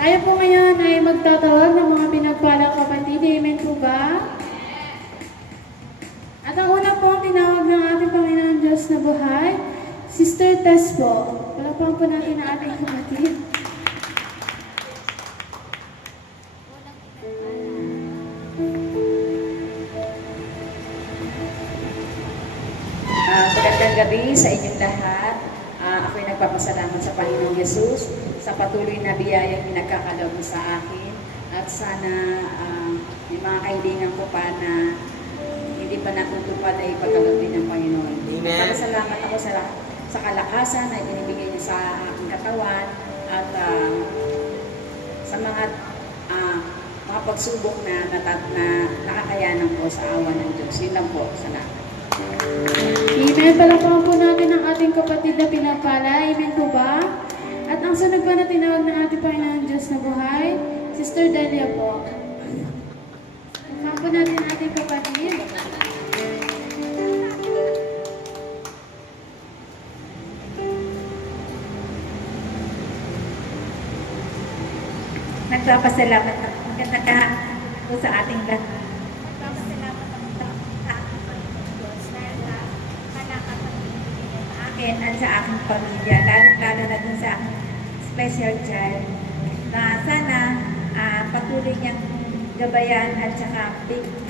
Tayo po ngayon ay magtatawag ng mga pinagpalang kapatid. Amen po ba? At ang una po ang tinawag ng ating Panginoon Diyos na buhay, Sister Tess po. Palakpakan po natin ang ating kapatid. Magandang gabi sa inyong lahat. Ako'y nagpapasalamat sa Panginoong Yesus sa patuloy na biyayang pinagkakaloob mo sa akin. At sana yung mga kaibigan ko pa na hindi pa natutupad ay pagkaloob din ng Panginoon. Nagpapasalamat ako sa kalakasan na ibinibigay niya sa aking katawan at sa mga pagsubok na nakakayanan ko sa awa ng Diyos. Yun lang po. Salamat. Amen. Palakpakan po natin ang ating kapatid na pinapala. Amen po ba? At ang sunod po na tinawag ng ating Panginoon Diyos na buhay, Sister Delia po. Palakpakan po natin ang ating kapatid. Nagpapasalamat na magandang lahat po sa ating lahat. Nagpapasalamat ako sa ating Panginoon dahil sa nakakapagpapalala sa akin at sa aking pamilya, lalo na dun sa aking special child, na sana patuloy niyang gabayan at saka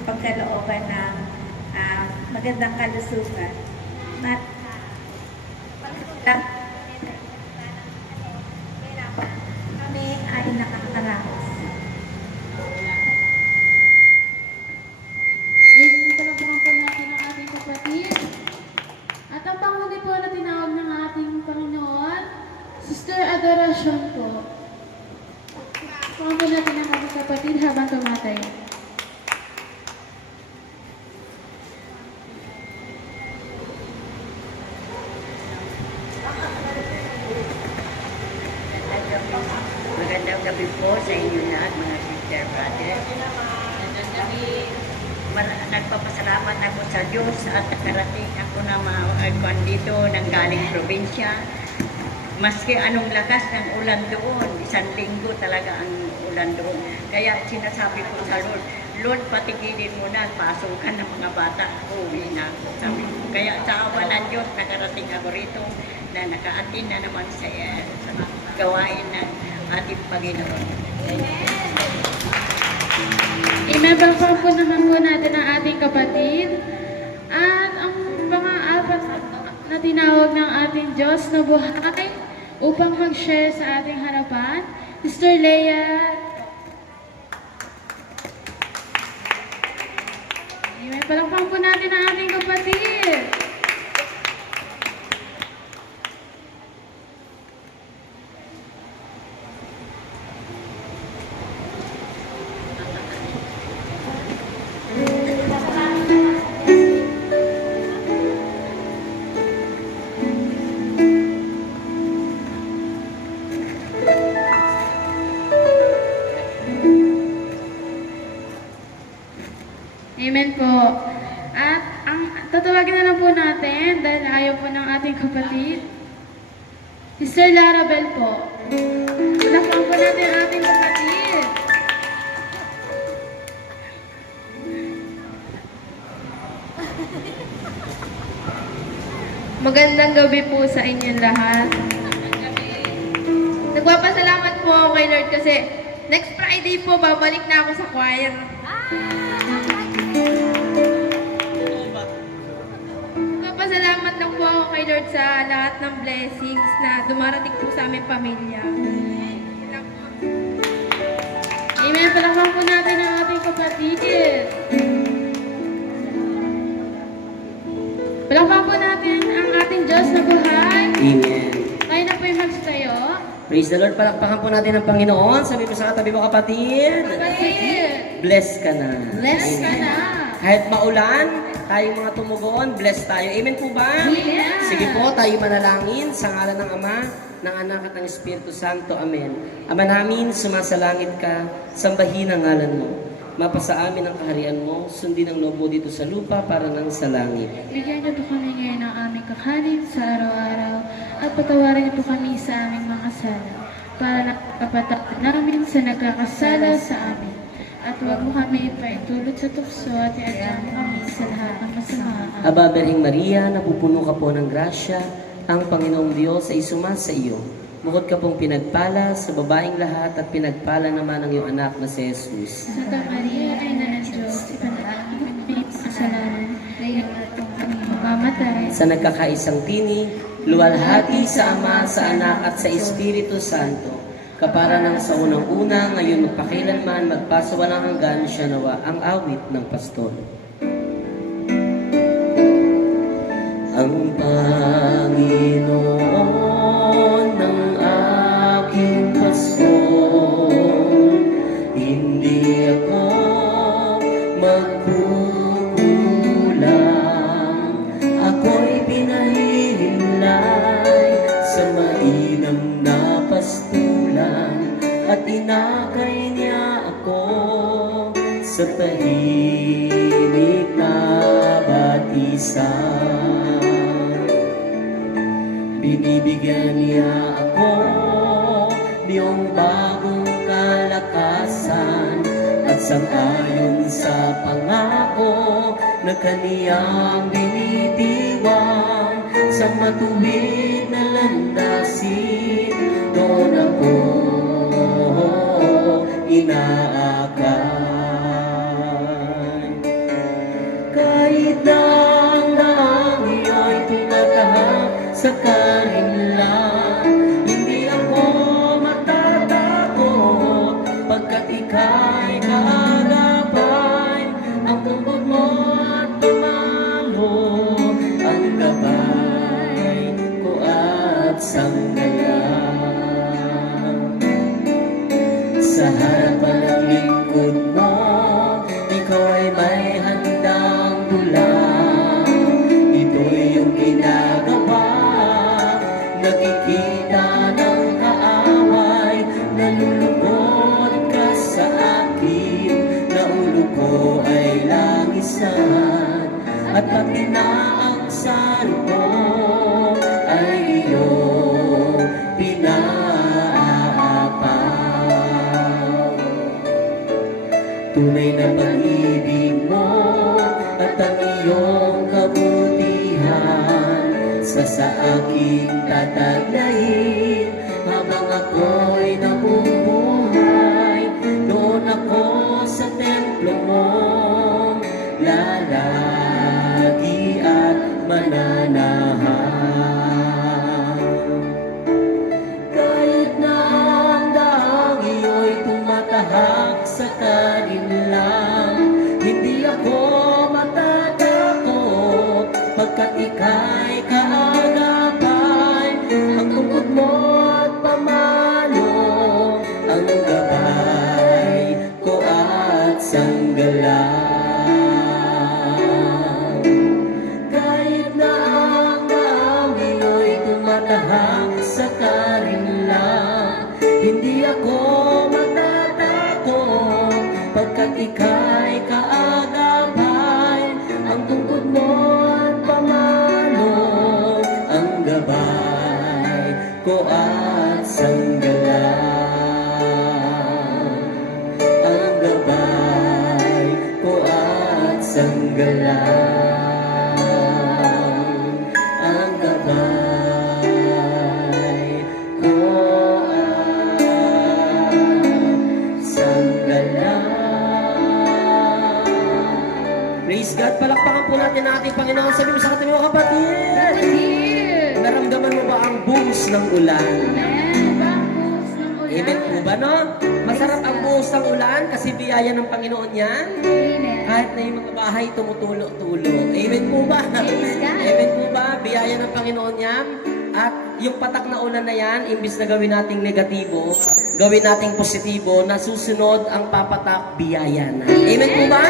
pagkalooban ng magandang kalusugan. At kami ay nakakaraos. Palakpakan po natin ang ating kapatid. At ang panghuli po na tinawag ng ating Panginoon, Sister Adoracion po. Palakpakan po natin ang ating kapatid habang tumatay. Magandang gabi po sa inyo lahat, mga sister, brother. Nagpapasalamat ako sa Diyos at nakarating ako na mga dito ng galing probinsya. Maski anong lakas ng ulan doon, 1 linggo talaga ang ulan doon. Kaya sinasabi ko sa Lord, Lord, patigilin mo na, pasukan ng mga bata, uwi na ako. Sabi ko. Kaya sa awa ng Diyos, nakarating ako rito na naka-attend na naman sa gawain ng ating Panginoon. Amen. Palakpakan po naman po natin ang ating kapatid. At ang pang-apat na tinawag ng ating Diyos na buhay upang mag-share sa ating harapan, Sister Leia. Amen. Palakpakan po natin ang ating kapatid. Amen po. At ang tatawagin na lang po natin dahil ayaw po ng ating kapatid, Sister Larabel po. Palakpakan po natin ang ating kapatid. Magandang gabi po sa inyong lahat. Nagpapasalamat po ako kay Lord kasi next Friday po babalik na ako sa choir. Nagpapasalamat lang po ako kay Lord sa lahat ng blessings na dumarating po sa aming pamilya. Amen. Palakpakan po natin ang ating kapatid. Palakpakan po natin ang ating Diyos na buhay. Amen. Tayo na po yung magstayo. Praise the Lord. Palakpakan po natin ang Panginoon. Sabi mo sa katabi mo, kapatid. Kapatid, Bless ka na. bless ka na. Kahit maulan, tayong mga tumugon, bless tayo. Amen po ba? Amen. Sige po, tayo manalangin sa ngalan ng Ama, ng Anak at ng Espiritu Santo. Amen. Ama namin, sumasalangit ka, sambahin ang ngalan mo. Mapasa amin ang kaharian mo, sundin ang loob mo dito sa lupa para nang sa langit. Bigyan niyo po kami ngayon ng aming kakanin sa araw-araw at patawarin niyo po kami sa aming mga sala para nakapatawad namin sa nagkakasala sa amin. At huwag mo kami ipaitulot sa tukso at iadya mo kami sa lahat ng masama. Aba, Berheng Maria, napupuno ka po ng grasya, ang Panginoong Diyos ay sumasa iyo. Bukod ka pong pinagpala sa babaeng lahat at pinagpala naman ang iyong anak na si Jesus. Santa Maria, Ina ng Diyos, ipanalangin mo kami sa kasalanan, ngayon at kung kami mamamatay. Sa nagkakaisang tinig, luwalhati sa Ama, sa Anak at sa Espiritu Santo, kapara ng sa unang-una, ngayon magpakilanman, magpasawalang hanggan siya nawa ang awit ng pastor. Ang Panginoon ng aking pastor, hindi ako magkukulang. Ako'y pinahihilay sa mainam na pastulan, at inakay niya ako sa tahimik na batisan. Binibigyan niya ako niyong bagong kalakasan, at sang-ayon sa pangako na kaniyang binitiwang, sa matuwid na landasin, doon ako inaakay. Kahit na ang daang iyo'y tumatahak sa kalinlang, hindi ako matatakot, pagkat ika'y kaagapay, ang tungkod mo at tumalo, ang gabay ko at sanggalang. Sa harapan ng lingkod mo, ikaw ay may handang dulang. Ito'y iyong ginagawa, nakikita ng kaaway, nalulungkot ka sa akin, na ulo ko ay langisan, at pati na ang sarko ay iyong pinaapaw. Tunay na pag-ibig mo at ang iyong kabutihan, sa aking tataglayin, habang ako'y nabubuhay. Doon ako sa templo mo, lalagi at mananahan. Kahit na ang daang iyo'y tumatahak sa kalinlang, hindi ako matatakot, pagkat ika'y kaagapay, ang tungkod mo at pamalo, ang gabay ko at sanggalang. Kahit na ang daang iyo'y tumatahak sa kalinlang, hindi ako matatakot, pagkat ika'y kaagapay, ang tungkod mo at pamalo, ang gabay ko at sanggalang. Ang gabay ko at sanggalang. Ang gabay ko at sanggalang. Praise God! Palakpakan po natin ang ating Panginoon. Sabi mo sa ating mga kapatid, naramdaman mo ba ang buhos ng ulan? Amen po ba, no? Masarap ang buhos ng ulan kasi biyaya ng Panginoon yan. Kahit na yung mga bahay tumutulo-tulo. Amen po ba? Amen po ba? Biyaya ng Panginoon yan. At yung patak na ulan na yan, imbis na gawin nating negatibo, gawin nating positibo, na susunod ang papatak, biyaya na. Amen po ba?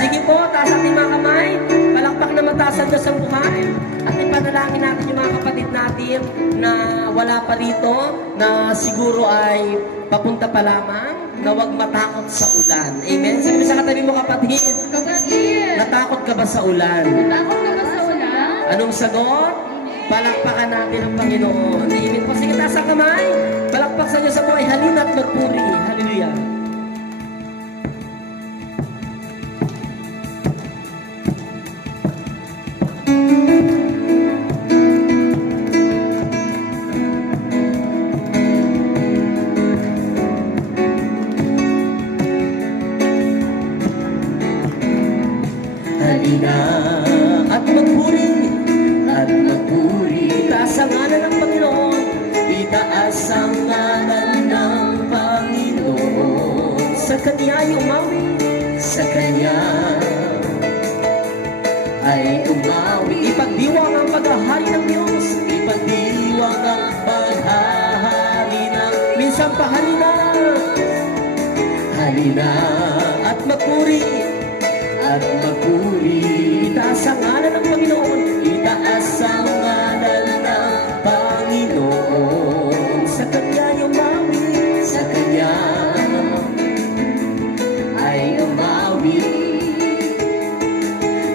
Sige po, taas ating mga kamay. Palakpak na mataas ang Diyos ang buhay. At ipanalangin natin yung mga kapatid natin na wala pa rito, na siguro ay papunta pa lamang, na huwag matakot sa ulan. Amen? Sabi mo sa katabi mo, kapatid, natakot ka ba sa ulan? Natakot ka ba sa ulan? Anong sagot? Palakpakan natin ang Panginoon. Amen po. Sige, taas ang kamay. Palakpak sa Diyos sa buhay. Halina't magpuri. Hallelujah. Hallelujah. Halina at magpuri, itaas ang ngalan ng Panginoon, itaas ang ngalan ng Panginoon. Sa Kanya ay umawi, sa Kanya ay umawi. Ipagdiwang ang paghahari ng Diyos, ipagdiwang ang paghahari ng minsan pa. Halina at magpuri, itaas ang ngalan ng Panginoon, itaas ang ngalan ng Panginoon. Sa Kanya umawi, sa Kanya ay umawi.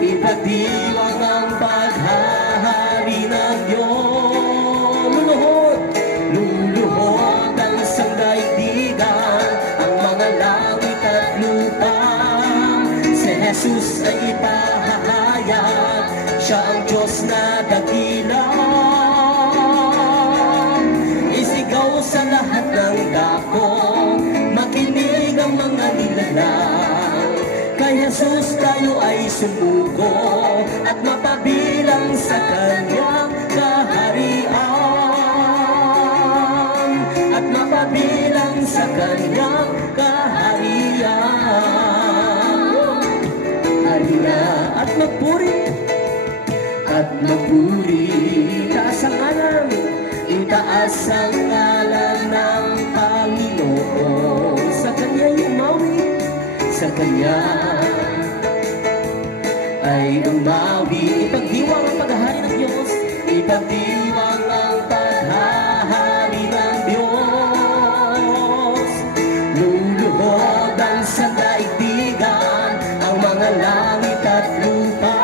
Ipagdiwang ang paghahari ng Diyos. Luluhod ang sangdaigdigan, ang mga langit at lupa. Jesus ay ipahahayag, siya ang Diyos na dakila. Isigaw sa lahat ng dako, makinig ang mga nilalang. Kay Jesus tayo ay sumuko at mapabilang sa Kanyang kaharian. At mapabilang sa Kanyang kaharian. Halina at magpuri, itaas ang ngalan, itaas ang ngalan ng Panginoon. Sa Kanya umawi, sa Kanya ay umawi. Ipagdiwang ang paghahari ng Diyos, ipagdiwang ang paghahari ng Diyos. Luluhod ang sandaigdigan, ang mga langit at lupa.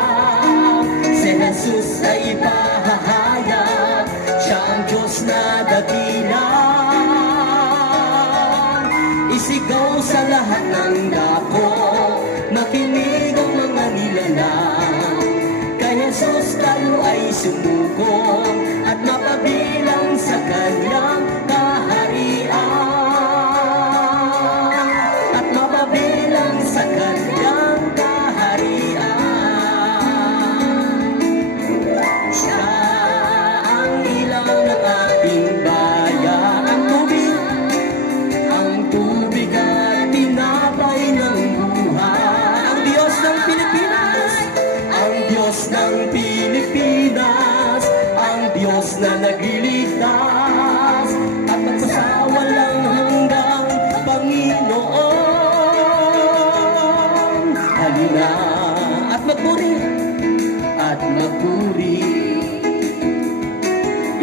Si Jesus ay ipahahayag, siya ang Diyos na dakila. Isigaw sa lahat ng dako, makinig ang mga nilalang. Kay Jesus tayo ay sumuko at mapabilang sa Kanyang kaharian. At mapabilang sa Kanyang kaharian. Siya ang ilaw ng ating bayan, ang tubig at tinapay ng buhay. Ang Diyos ng Pilipinas, ang Diyos ng Pilipinas, ang Diyos na nagliligtas at nagsasawalang hanggang Panginoon. Halina at magpuri,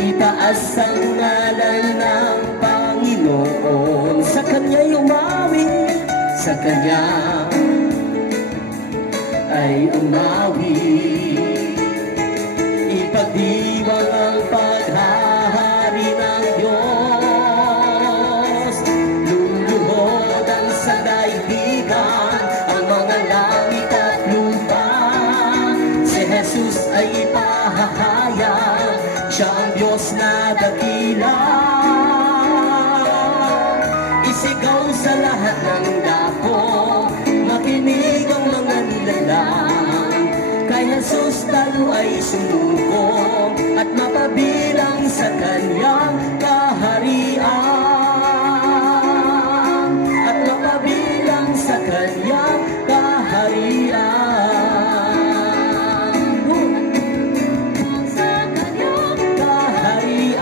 itaas ang ngalan ng Panginoon. Sa Kanya'y umawi, sa Kanya ay umawi. Ipagdiwang ang paghahari ng Diyos. Luluhod ang sandaigdigan, ang mga langit at lupa. Si Jesus ay ipahahayag, siya ang Diyos na dakila. Isigaw sa lahat ng dako, makinig ang mga nilalang. Kay Jesus tayo ay sumuko at mapabilang sa Kanyang kaharian. At mapabilang sa Kanyang kaharian. Sa Kanyang kaharian.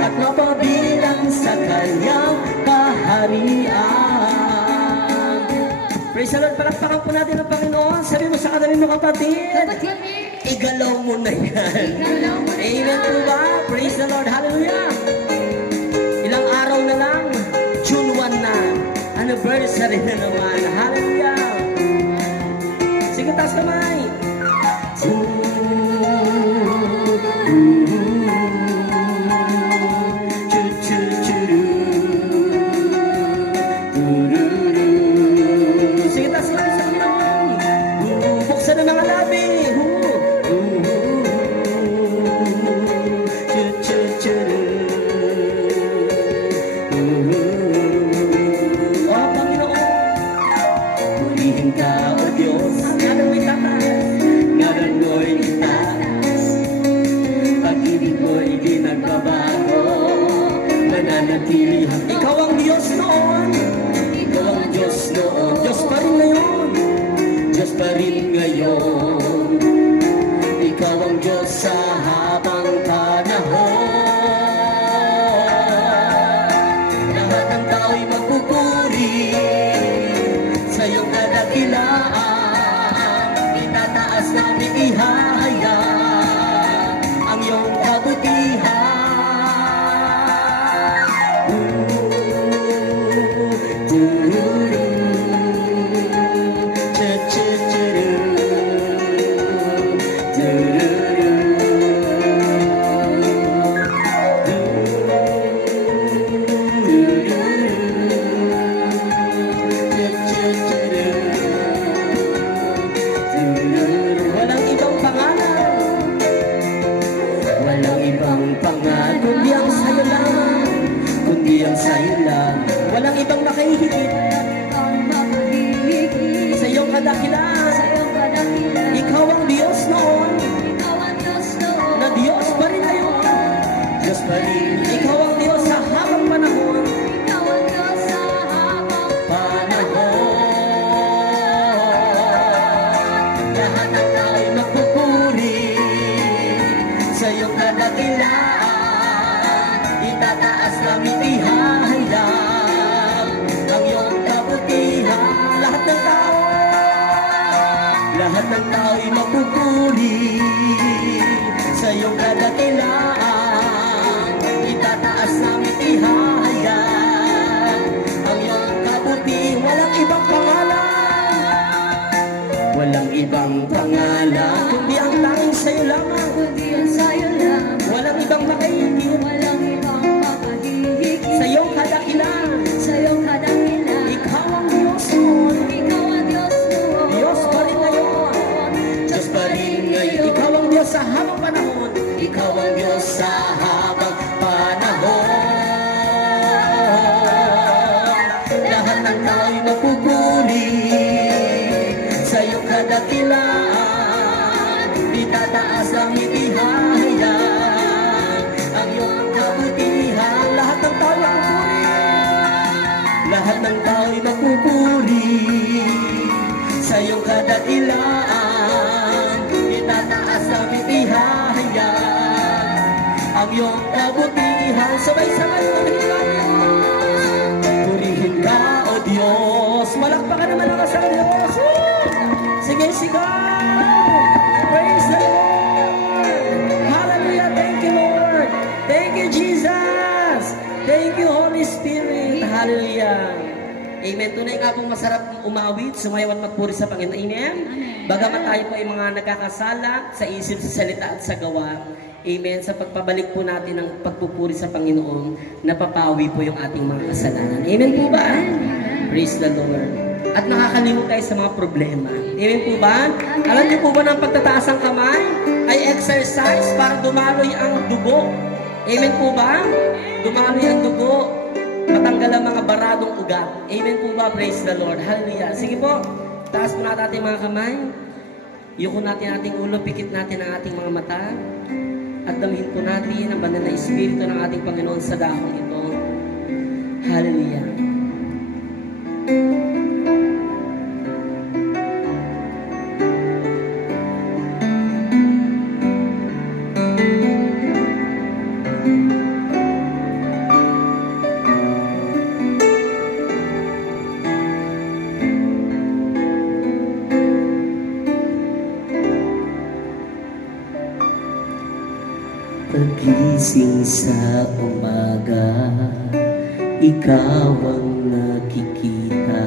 At mapabilang sa Kanyang kaharian. Praise the Lord, palakpakan po natin ang Panginoon. Sabi mo sa katabi mo kapatid, igalaw mo na yan. Amen po ba? Praise the Lord, hallelujah. Ilang araw na lang, June 1 na, anniversary na naman, hallelujah. Sige, taas kamay. nananatilihan. Ikaw ang Diyos noon, ikaw ang Diyos noon, Diyos pa rin ngayon, Diyos pa rin ngayon. Ikaw ang Diyos sa habang panahon. Lahat ng tao'y magpupuri sa iyong kadakilaan. Itataas namin ihahaya ang iyong kabutihan. Walang ibang pangalan, walang ibang pangalan, kundi ang sa'yo lang, kundi ang sa'yo lang. Walang ibang nakahihigit sa iyong kadakilan. Ikaw ang Diyos noon, na Diyos pa rin ngayon, Diyos pa rin. Ikaw ang Diyos sa habang panahon. Lahat ng tao'y magpupuri sa iyong kadakilaan. Itataas namin ihahayag ang iyong kabutihan. Lahat ng tao'y magpupuri sa iyong kadakilaan. Itataas namin ihahayag ang iyong kabutihan. Walang ibang pangalan, walang ibang pangalan, kundi ang tanging sa'yo lamang. Walang ibang makahigit sa iyong kadakilan. Ikaw ang Diyos noon, Diyos pa rin ngayon, Diyos pa rin ngayon. Ikaw ang Diyos sa habang panahon, ikaw ang Diyos sa habang panahon. Lahat ng tao'y magpupuri sa iyong kadakilaan. Itataas ang ihahayag ang iyong kabutihan. Lahat ng tao'y magpupuri, lahat ng tao'y magpupuri sa iyong kadakilaan. Itataas ang ihahayag ang iyong kabutihan. Sabay-sabay purihin ka, O Diyos. Malakpakan naman ang sa Diyos. Sige, sigaw! Praise the Lord! Hallelujah! Thank you, Lord! Thank you, Jesus! Thank you, Holy Spirit! Hallelujah! Amen. Tunay nga pong masarap umawit, sumayaw at magpuri sa Panginoon. Amen? Bagamat tayo po ay mga nagkakasala sa isip, sa salita at sa gawa. Amen. Sa pagpabalik po natin ng pagpupuri sa Panginoon, napapawi po yung ating mga kasalanan. Amen po ba? Praise the Lord. At nakakalimot tayo sa mga problema. Amen po ba? Alam niyo po ba ng pagtataas ng kamay ay exercise para dumaloy ang dugo? Amen po ba? Dumaloy ang dugo, matanggal ang mga baradong ugat. Amen po ba? Praise the Lord. Hallelujah. Sige po, taas po natin ating mga kamay. Yuko natin ating ulo, pikit natin ang ating mga mata. At damhin po natin ang banal na Espiritu ng ating Panginoon sa dahon ito. Hallelujah. Pagising sa umaga, ikaw ang nakikita.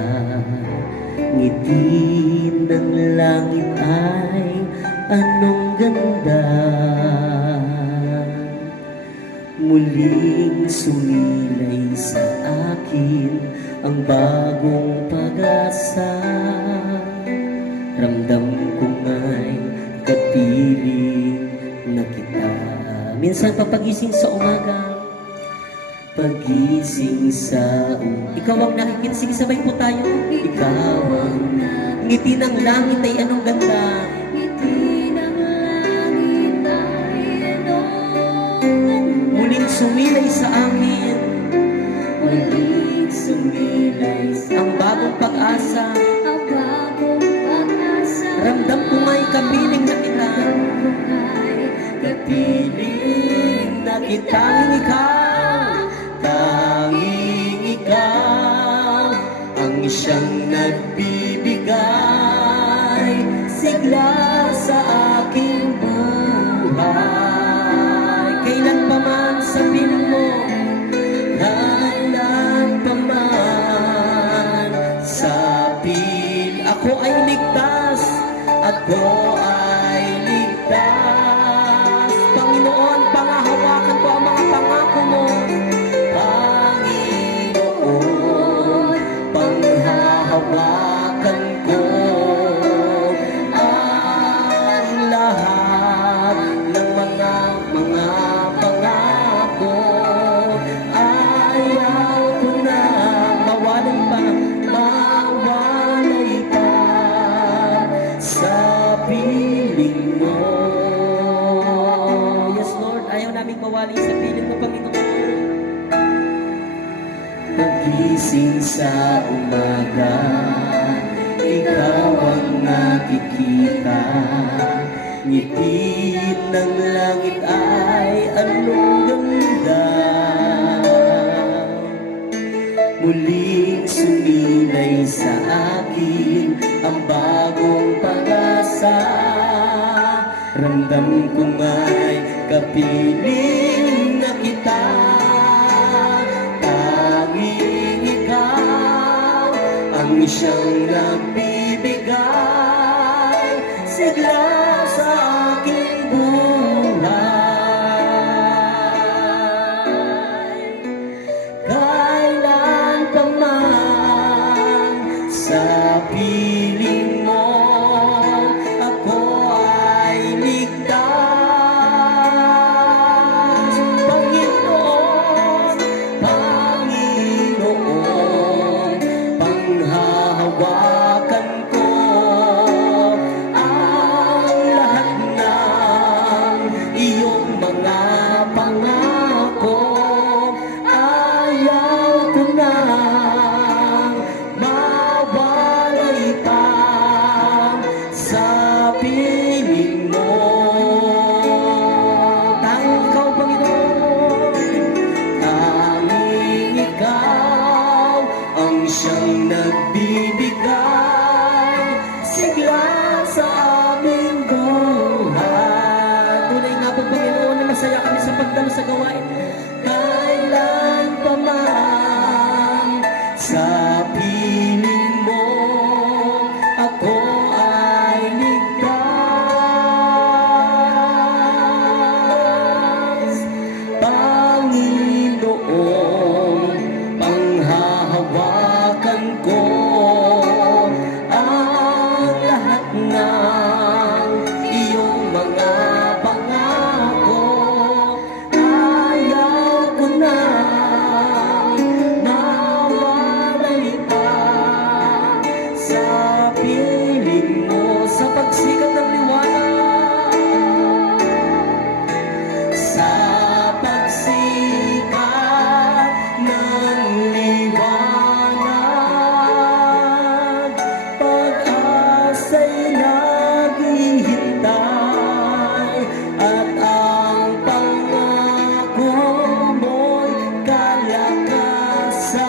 Ngiti ng langit ay anong ganda. Muling sumilay sa akin ang bagong pag-asa. Ramdam ko nga'y kapiling na kita. Minsan papagising sa umaga, pagising sa ikaw ang nakikita. Sige, sabay po tayo. Ikaw ang ngiti ng langit ay anong ganda. Muling sumilay sa akin ikit tanging ikaw ang siyang nagbibigay sigla sa aking buhay. Kailan pa man sa piling mo, kailan pa man sa piling ako ay ligtas, ako ay ligtas. Panginoon, pangahawakan ko ang mga pangako mo. Panginoon, panghahawakan ko ang lahat ng mga pangako. Ayaw ko na mawalay pa sa piling mo. Yes, Lord, ayaw naming mawalay sa piling mo, Panginoon. Pagising sa umaga, ikaw ang nakikita. Ngiti ng langit ay anong ganda. Muling sumilay sa akin ang bagong pag-asa. Ramdam ko nga'y kapiling na kita. Tanging ikaw ang siyang nagbibigay sigla sa aking buhay. Kailan pa man sa piling mo, ako ay ligtas. Panginoon, Panginoon, panghahawakan ko ang lahat ng iyong mga pangako. Ayaw ko na mawalay pa sa piling mo. Tanging ikaw, Panginoon, tanging ikaw ang siyang nagbibigay sigla sa aming buhay. Tunay nga po, Panginoon, na masaya kami sa pagdalo sa gawain. Kailan pa man sa piling mo, ako ay ligtas. Panginoon, panghahawakan ko ang lahat ng iyong mga pangako. Ayaw ko na mawalay pa sa piling mo. Sa pagsikat ng liwanag, sa pagsikat ng liwanag, pag-asa'y naghihintay at ang pangako mo'y kalakasan.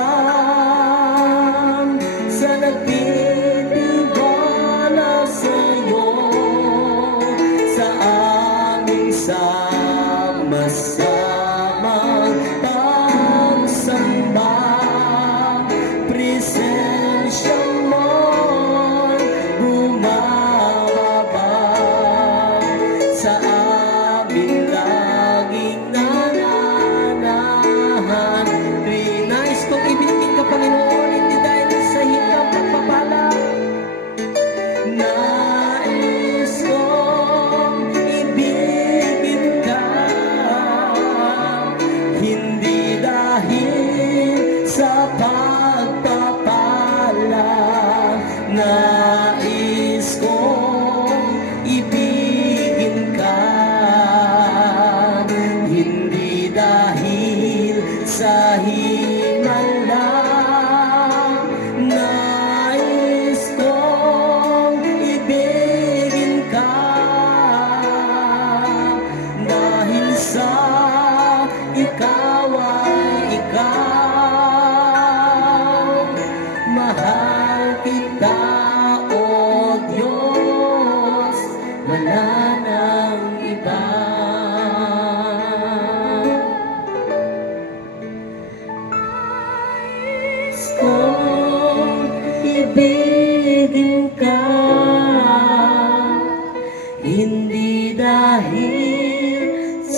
Sa nagtitiwala sa'yo, sa aming sama-samang pagsamba, presensya mo'y bumababa sa amin laging nananahan. Nais kong ibigin ka, Panginoon, hindi dahil sa hirap at papala. Nais kong ibigin ka, hindi dahil sa pagpapala. Nais kong ibigin ka, hindi dahil sa himala. Nais kong ibigin ka dahil sa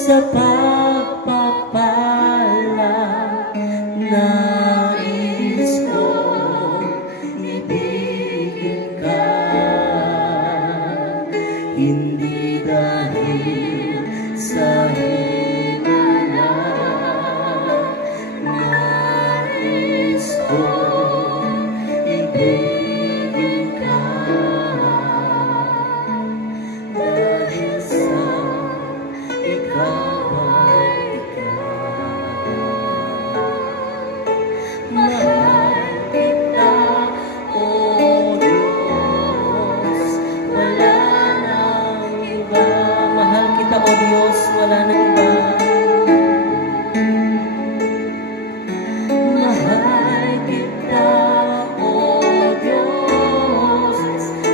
sa pagpapala. Nais kong ibigin ka, hindi dahil sa hinala. Nais kong ibigin ka, dahil sa ikaw ay ikaw. Mahal kita, O Diyos, wala nang iba. Mahal kita, O Diyos, wala nang iba. Mahal kita, O Diyos,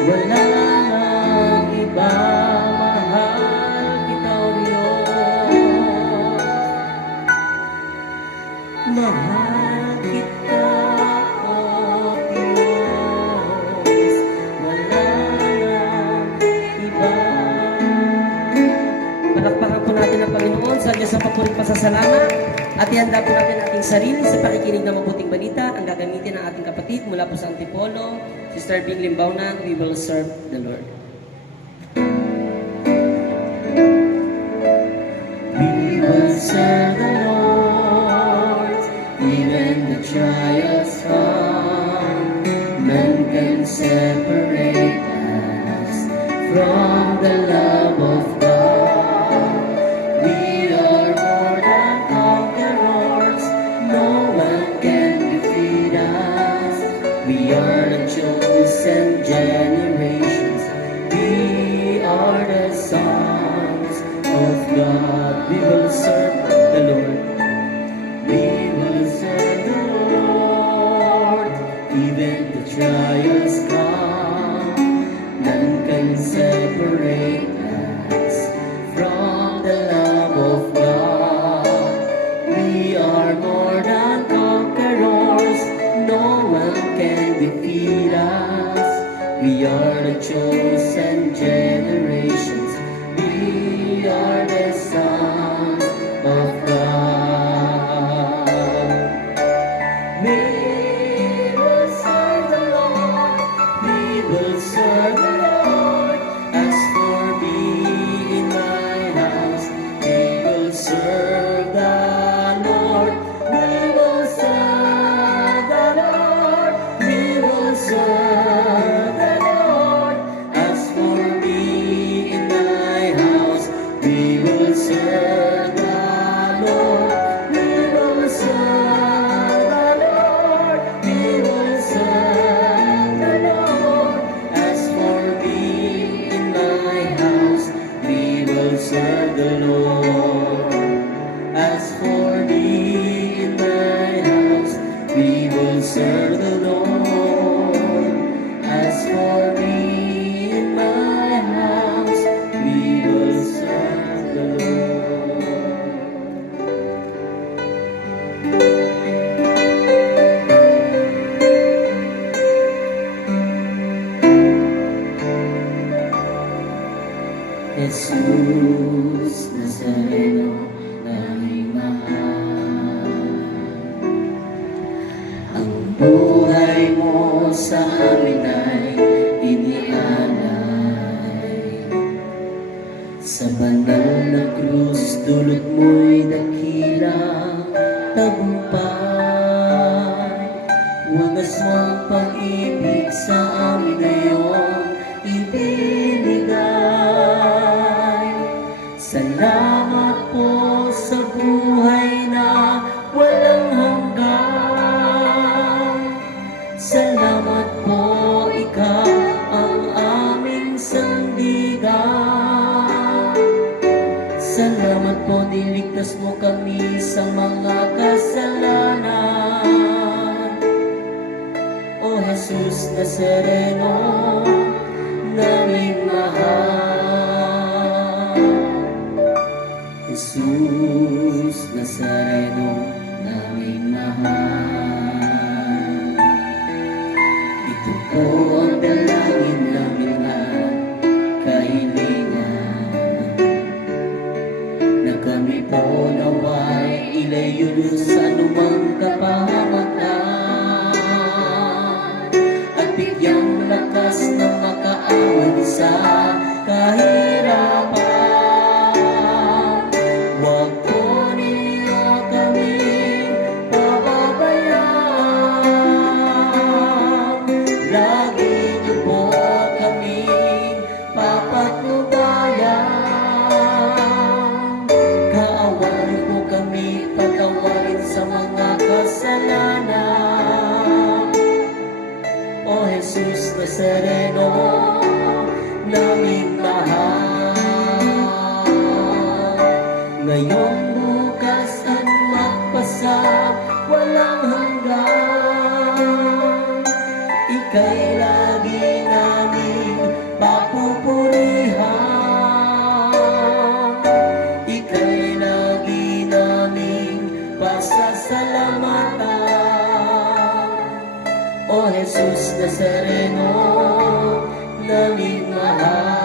wala nang iba. Mahal kita, O Diyos. Mahal kita, O Diyos, wala nang iba. Palakpakan po natin ang Panginoon sa Diyos ang papuring pasasalamat at ihanda po natin ang ating sarili sa pakikinig ng mabuting balita. Ang gagamitin ng ating kapatid mula po sa Antipolo, Sister Bing Limbaunan. We will serve the Lord. We will serve the Lord, even the trials come. None can separate us from the love of God. We are more than conquerors, no one can defeat us. We are the chosen generations, we are the sons of God. We will serve the Lord. We will serve the Lord, even the trials come. None can separate us from the love of God. We are more than conquerors, no one can defeat us. We are the chosen generations, we are the sons of God. We will serve the Lord, we will serve the Lord. As for me in my house, we will serve the Lord. We will serve the Lord, we will serve the Lord. As for me in my house, we will serve the Lord. We will serve the Lord, we will serve the Lord. As for me in my house, we will serve the Lord. As for me in my house, we will serve the Lord. As for me in my house, we will serve the Lord. Jesus Nazareno, naming mahal. Ang buhay mo sa amin ay inialay. Sa banal na krus, dulot mo'y dakilang tagumpay. Wagas mong pag-ibig sa amin na iyong ibinigay. Salamat po sa buhay na walang hanggan. Salamat po, ikaw ang aming sandigan. Salamat po, niligtas mo kami sa mga kasalanan. O Jesus Nazareno, naming mahal. Jesus Nazareno, naming mahal. Ito po ang dalangin namin at kahilingan, na kami Diyos sa anumang kapahamakan at bigyang lakas na makaawat sa kahirapan. Huwag po ninyo kaming pababayaan. Lagi niyo po kaming papatnubayan. Kaaway po kami patawarin sa mga kasalanan. O Jesus Nazareno, naming mahal. Ngayon, bukas at magpasa, walang hanggan. Ika'y lagi naming papupurihan. Ika'y lagi naming pasasalamatan. O Jesus Nazareno, naming mahal.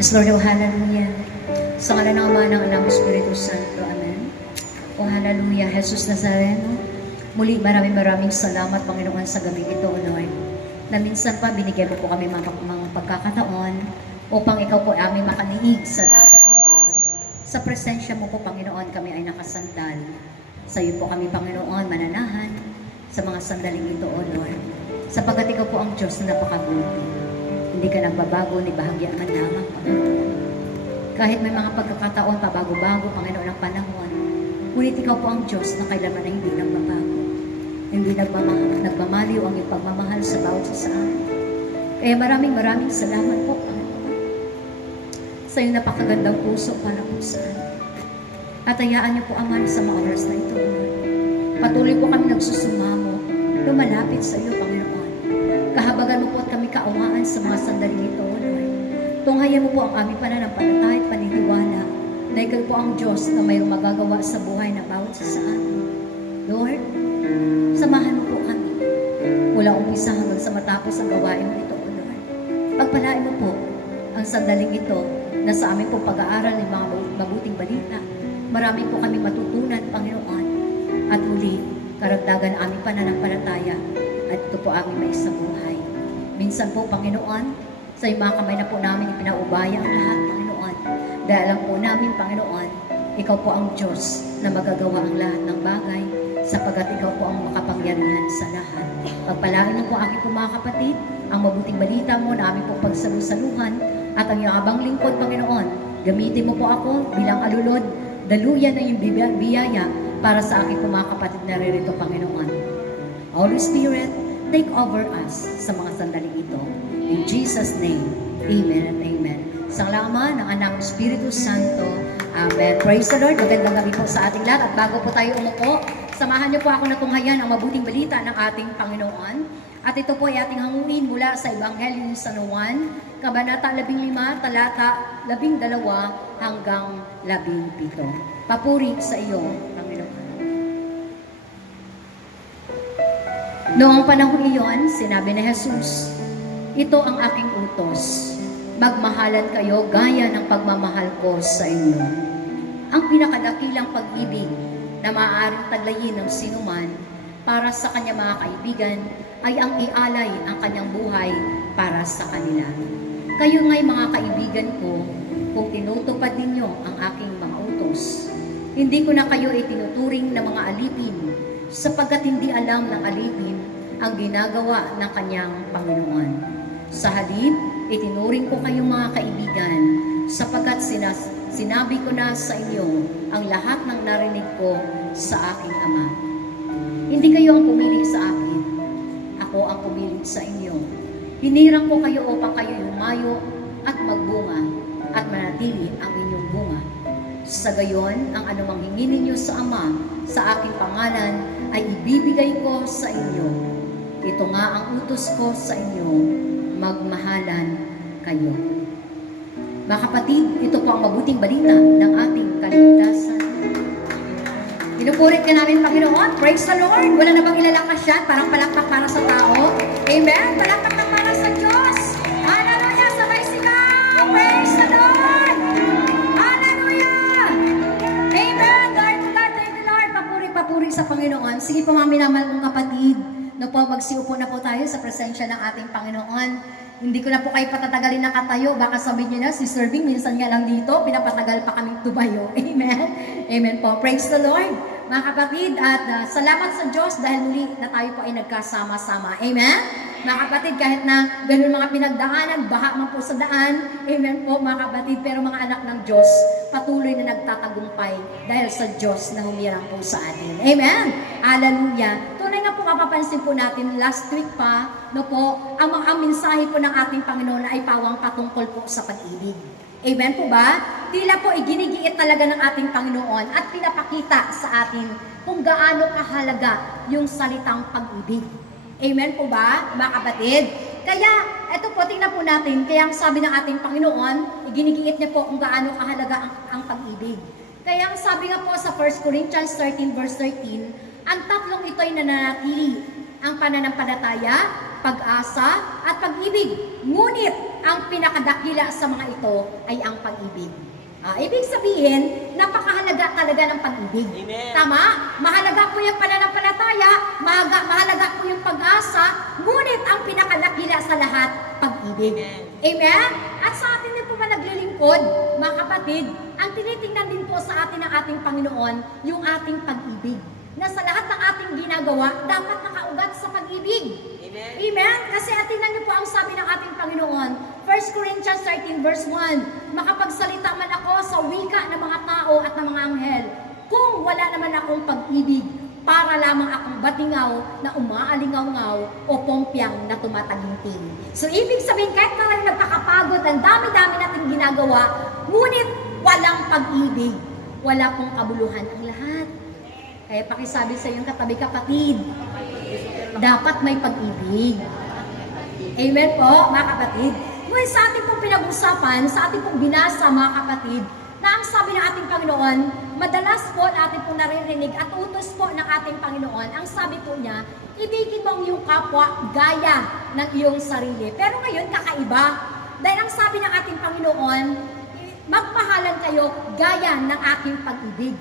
Yes, Lord, oh hallelujah. Sa ngala ng Ama, ng Anak, ng Espiritu Santo. Amen. Oh hallelujah, Jesus Nazareno. Muli, maraming salamat, Panginoon, sa gabi ito, O Lord. Na minsan pa, binigyan mo po kami mga pagkakataon upang ikaw po aming makaniig sa dapat ito. Sa presensya mo po, Panginoon, kami ay nakasandal. Sa iyo po kami, Panginoon, mananahan sa mga sandaling ito, O Lord. Sapagkat ikaw po ang Diyos na napakabuti. Hindi ka nagbabago ni bahagya man lamang, Panginoon. Kahit may mga pagkakataon, pabago-bago, Panginoon, ang panahon, ngunit ikaw po ang Diyos na kailanman na hindi nagbabago. Hindi nagmamaliw ang iyong pagmamahal sa bawat isa sa amin. Kaya maraming salamat po, Panginoon, sa iyong napakagandang puso para po sa amin. At hayaan niyo po, Ama, sa mga oras na ito, Lord. Patuloy po kami nagsusumamo, lumalapit sa iyo, Panginoon. Kahabagan mo po at kami kaawaan sa mga sandali ito, Lord. Tunghayan mo po ang aming pananampalataya at paniniwala na ikaw po ang Diyos na mayroong magagawa sa buhay ng bawat isa sa amin. Lord, samahan mo po kami mula umpisa hanggang sa matapos ang gawain mo ito, Lord. Pagpalain mo po ang sandaling ito na sa aming pong pag-aaral ng mga mabuting balita. Marami po kami matutunan, Panginoon. At muli, karagdagan aming pananampalataya at ito po aming maisabuhay. Minsan po, Panginoon, sa iyong mga kamay na po namin ipinaubaya ang lahat, Panginoon. Dahil alam po namin, Panginoon, ikaw po ang Diyos na magagawa ang lahat ng bagay sapagat ikaw po ang makapangyarihan sa lahat. Pagpalain niyo po aking po mga kapatid, ang mabuting balita mo na aming po pagsalusaluhan at ang iyong abang lingkod, Panginoon. Gamitin mo po ako bilang alulod, daluyan na iyong biyaya para sa aking po mga kapatid na ririto, Panginoon. Holy Spirit, take over us sa mga sandaling ito. In Jesus' name, amen and amen. Sa Ama, ng Anak, ng Espiritu Santo. Amen. Praise the Lord. Magandang gabi po sa ating lahat. At bago po tayo umupo, samahan niyo po ako na tunghayan ang mabuting balita ng ating Panginoon. At ito po ay ating hangunin mula sa Ebanghelyo ni San Juan, Kabanata 15, talata 12 hanggang 17. Papuri sa iyo, Panginoon. Noong panahon iyon, sinabi ni Jesus, ito ang aking utos. Magmahalan kayo gaya ng pagmamahal ko sa inyo. Ang pinakadakilang pag-ibig na maaaring taglayin ng sinuman para sa kanyang mga kaibigan ay ang ialay ang kanyang buhay para sa kanila. Kayo nga'y mga kaibigan ko kung tinutupad ninyo ang aking mga utos. Hindi ko na kayo itinuturing na mga alipin sapagkat hindi alam ng alipin ang ginagawa ng kanyang Panginoon. Sa halip, itinuring ko kayong mga kaibigan sapagkat sinabi ko na sa inyo ang lahat ng narinig ko sa aking Ama. Hindi kayo ang pumili sa akin, ako ang pumili sa inyo. Hinirang ko kayo upang kayo humayo at magbunga at manatili ang inyong bunga. Sa gayon, ang anumang hingin ninyo sa Ama sa aking pangalan ay ibibigay ko sa inyo. Ito nga ang utos ko sa inyo, magmahalan kayo. Mga kapatid, ito po ang mabuting balita ng ating kaligtasan. Pinupurit ka namin, Panginoon. Praise the Lord. Wala na bang ilalakas yan? Parang palakpak para sa tao. Amen. Palakpak na para sa Diyos. Hallelujah. Sabay sigaw. Praise the Lord. Hallelujah. Amen. Lord, thank you, Lord. Papuri sa Panginoon. Sige po, mga minamahal kong kapatid. No po, magsiupo na po tayo sa presensya ng ating Panginoon. Hindi ko na po kayo patatagalin ng katayo. Baka sabihin niyo na, si Serving, minsan nga lang dito, pinapatagal pa kaming tumayo. Amen? Amen po. Praise the Lord, mga kapatid. At salamat sa Diyos dahil muli na tayo po ay nagkasama-sama. Amen? Mga kapatid, kahit na ganun mga pinagdaanan, baha man po sa daan. Amen po, mga kapatid. Pero mga anak ng Diyos, patuloy na nagtatagumpay dahil sa Diyos na humirang po sa atin. Amen? Hallelujah. Tunay nga po, kapapansin po natin, last week pa, no po, ang mensahe po ng ating Panginoon ay pawang patungkol po sa pag-ibig. Amen po ba? Tila po iginigiit talaga ng ating Panginoon at pinapakita sa atin kung gaano kahalaga yung salitang pag-ibig. Amen po ba, mga kapatid? Kaya, eto po, tingnan po natin, kaya ang sabi ng ating Panginoon, iginigiit niya po kung gaano kahalaga ang pag-ibig. Kaya ang sabi nga po sa 1 Corinthians 13 verse 13, ang tatlong ito ay nananatili, ang pananampalataya, pag-asa, at pag-ibig. Ngunit, ang pinakadakila sa mga ito ay ang pag-ibig. Ibig sabihin, napakahalaga talaga ng pag-ibig. Amen. Tama? Mahalaga po yung pananampalataya, mahalaga po yung pag-asa, ngunit ang pinakadakila sa lahat, pag-ibig. Amen? At sa atin din po naglilingkod, mga kapatid, ang tinitingnan din po sa atin ng ating Panginoon, yung ating pag-ibig. Na sa lahat ng ating ginagawa, dapat nakaugat sa pag-ibig. Amen. Amen? Kasi atinan niyo po ang sabi ng ating Panginoon, 1 Corinthians 13 verse 1, makapagsalita man ako sa wika ng mga tao at ng mga anghel, kung wala naman akong pag-ibig, para lamang akong batingaw na umaalingaw-ngaw o pompyang na tumataginting. So, ibig sabihin, kahit na lang nagpakapagod, ang dami-dami natin ginagawa, ngunit walang pag-ibig, wala pong kabuluhan ang lahat. Kaya pakisabi sa iyong katabi kapatid, dapat may pag-ibig. Amen po, mga kapatid. Ngayon sa ating pong pinag-usapan, sa ating pong binasa, mga kapatid, na ang sabi ng ating Panginoon, madalas po natin po naririnig at utos po ng ating Panginoon, ang sabi po niya, ibigin mo ang iyong kapwa gaya ng iyong sarili. Pero ngayon, kakaiba. Dahil ang sabi ng ating Panginoon, magmahalan kayo gaya ng aking pag-ibig.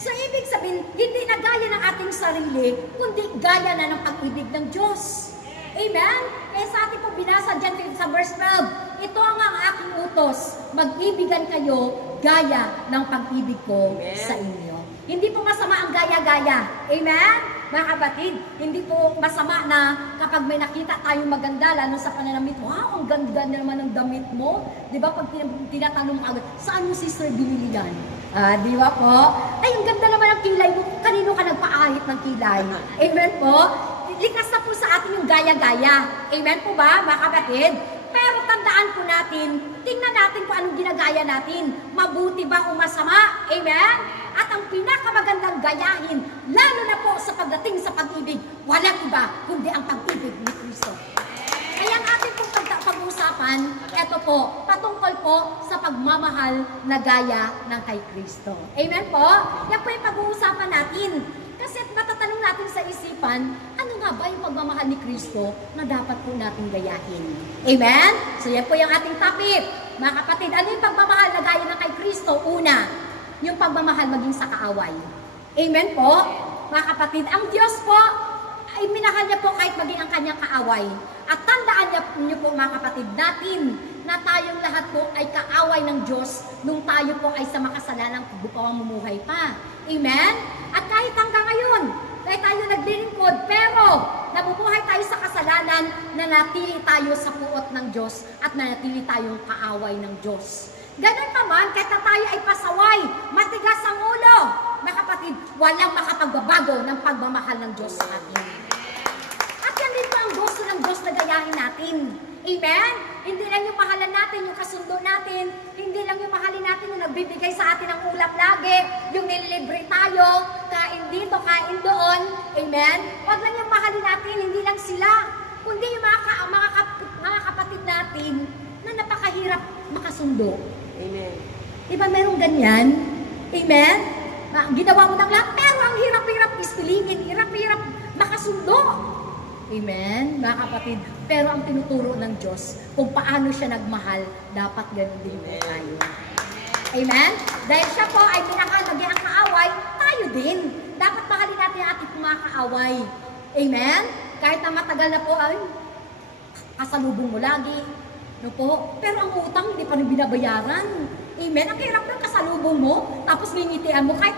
So, ibig sabihin, hindi na gaya ng ating sarili, kundi gaya na ng pag-ibig ng Diyos. Amen? Kaya sa ating pong binasa dyan sa verse 12, ito ang aking utos, mag-ibigan kayo gaya ng pag-ibig ko sa inyo. Hindi po masama ang gaya-gaya. Amen? Mga kapatid, hindi po masama na kapag may nakita tayong maganda, lalo sa pananamit, wow, ang ganda naman ng damit mo. Di ba, pag tinatanong mo agad, saan mo sister binili yan? Di ba po? Ay, ang ganda naman ng kilay mo. Kanino ka nagpaahit ng kilay? Amen po? Likas na po sa atin yung gaya-gaya. Amen po ba, mga kapatid? Pero tandaan po natin, tingnan natin kung anong ginagaya natin. Mabuti ba o masama? Amen? At ang pinakamagandang gayahin, lalo na po sa pagdating sa pag-ibig, walang iba kundi ang pag-ibig ni Kristo. Kaya ang ating pong pag-uusapan, eto po, patungkol po sa pagmamahal na gaya ng kay Kristo. Amen po? Yan po yung pag-uusapan natin. Kasi natatanong natin sa isipan, ano nga ba yung pagmamahal ni Kristo na dapat po natin gayahin? Amen? So yan po yung ating topic. Mga kapatid, ano yung pagmamahal na gaya ng kay Kristo? Una, yung pagmamahal maging sa kaaway. Amen po? Mga kapatid, ang Diyos po, ay minahal niya po kahit maging ang kanyang kaaway. At tandaan niyo po mga kapatid natin na tayong lahat po ay kaaway ng Diyos nung tayo po ay sa makasalanang pamumuhay pa. Amen? At kahit hanggang ngayon, kahit tayo naglilingkod, pero nabubuhay tayo sa kasalanan, nanatili tayo sa puot ng Diyos at nanatili tayong kaaway ng Diyos. Ganun naman, kahit na tayo ay pasaway, matigas ang ulo, mga kapatid, walang makapagbabago ng pagmamahal ng Diyos sa atin. At yan din po ang gusto ng Diyos na gayahin natin. Amen? Hindi lang yung mahalan natin, yung kasundo natin, hindi lang yung mahalin natin yung nagbibigay sa atin ng ulap lagi, yung nililibre tayo, kain dito, kain doon. Amen? Huwag lang yung mahalin natin, hindi lang sila, kundi yung mga kapatid natin na napakahirap makasundo. Amen. Diba merong ganyan? Amen? Ginawa mo ng lahat, pero ang hirap-hirap ispilingin, hirap-hirap makasundo. Amen, mga kapatid. Pero ang tinuturo ng Diyos, kung paano siya nagmahal, dapat ganun din po tayo. Amen? Dahil siya po ay pinakalagi ang kaaway, tayo din. Dapat mahalin natin ang ating mga kaaway. Amen? Kahit na matagal na po ay kasalubong mo lagi. No po? Pero ang utang hindi pa rin binabayaran. Amen? Ang hirap ng kasalubong mo, tapos ngingitian mo, kahit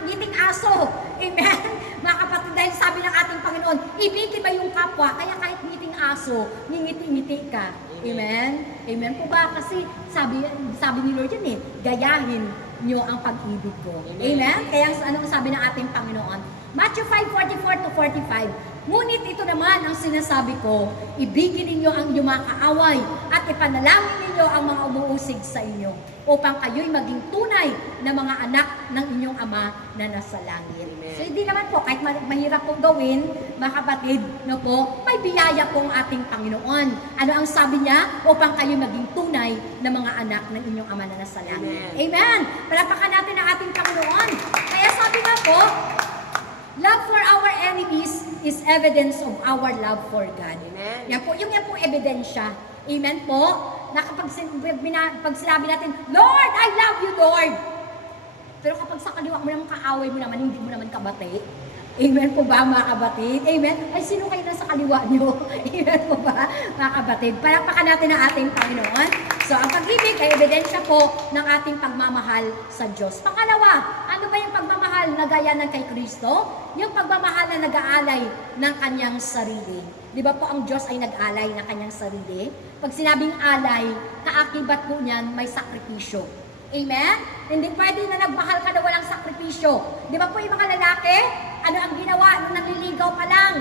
ngiting aso. Amen? Mga kapatid, dahil sabi ng ating Panginoon, ibigin ba yung kapwa, kaya kahit ngiting aso, ngingiti-ngiti ka. Amen? Amen po ba? Kasi sabi ni Lord yan gayahin nyo ang pag-ibig ko. Amen? Kaya anong sabi ng ating Panginoon? Matthew 5:44-45, ngunit ito naman ang sinasabi ko, ibigin ninyo ang inyong mga kaaway at ipanalangin ninyo ang mga umuusig sa inyo upang kayo'y maging tunay na mga anak ng inyong Ama na nasa langit. So hindi naman po, kahit mahirap pong gawin, mga kapatid, no po, may biyaya pong ating Panginoon. Ano ang sabi niya? Upang kayo'y maging tunay na mga anak ng inyong Ama na nasa langit. Amen! Palapakan natin ang ating Panginoon. Kaya sabi nga po, love for our enemies is evidence of our love for God. Amen. Yan po ebidensya. Amen po. Na kapag pag sinabi natin, Lord, I love you, Lord. Pero kapag sa kaliwa mo naman kaaway mo naman, hindi mo naman kabati. Amen po ba, mga kabatid? Amen? Ay, sino kayo nasa kaliwa nyo? Amen po ba, mga kabatid? Palakpakan natin ang ating Panginoon. So, ang pag-ibig ay ebidensya po ng ating pagmamahal sa Diyos. Pangalawa, ano ba yung pagmamahal na gaya ng kay Kristo? Yung pagmamahal na nag-aalay ng kanyang sarili. Di ba po ang Diyos ay nag-alay ng kanyang sarili? Pag sinabing alay, kaakibat po niyan may sakripisyo. Amen? Hindi pwede na nagmahal ka na walang sakripisyo. Di ba po yung mga lalaki, ano ang ginawa nung nanliligaw pa lang?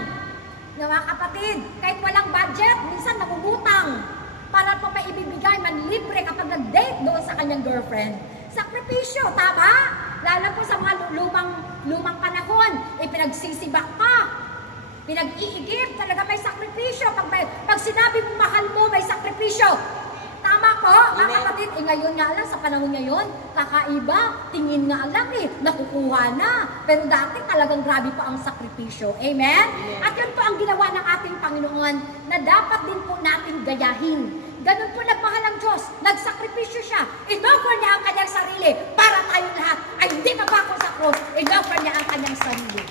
Na mga kapatid, kahit walang budget, minsan nangungutang para po maibibigay, manlibre kapag nag-date doon sa kanyang girlfriend. Sakripisyo, tama? Lalo po sa mga lumang panahon, pinagsisibak pa. Pinag-iigip, talaga may sakripisyo. Pag sinabi mo mahal mo, may sakripisyo. Tama po, mga kapatid. Ngayon nga lang, sa panahon ngayon, kakaiba, tingin nga lang nakukuha na. Pero dati talagang grabe pa ang sakripisyo. Amen? At yun po ang ginawa ng ating Panginoon na dapat din po natin gayahin. Ganun po nagmahal ang Diyos. Nagsakripisyo siya. Inoffer niya ang kanyang sarili para tayong lahat ay hindi mabako sa cross. Inoffer niya ang kanyang sarili.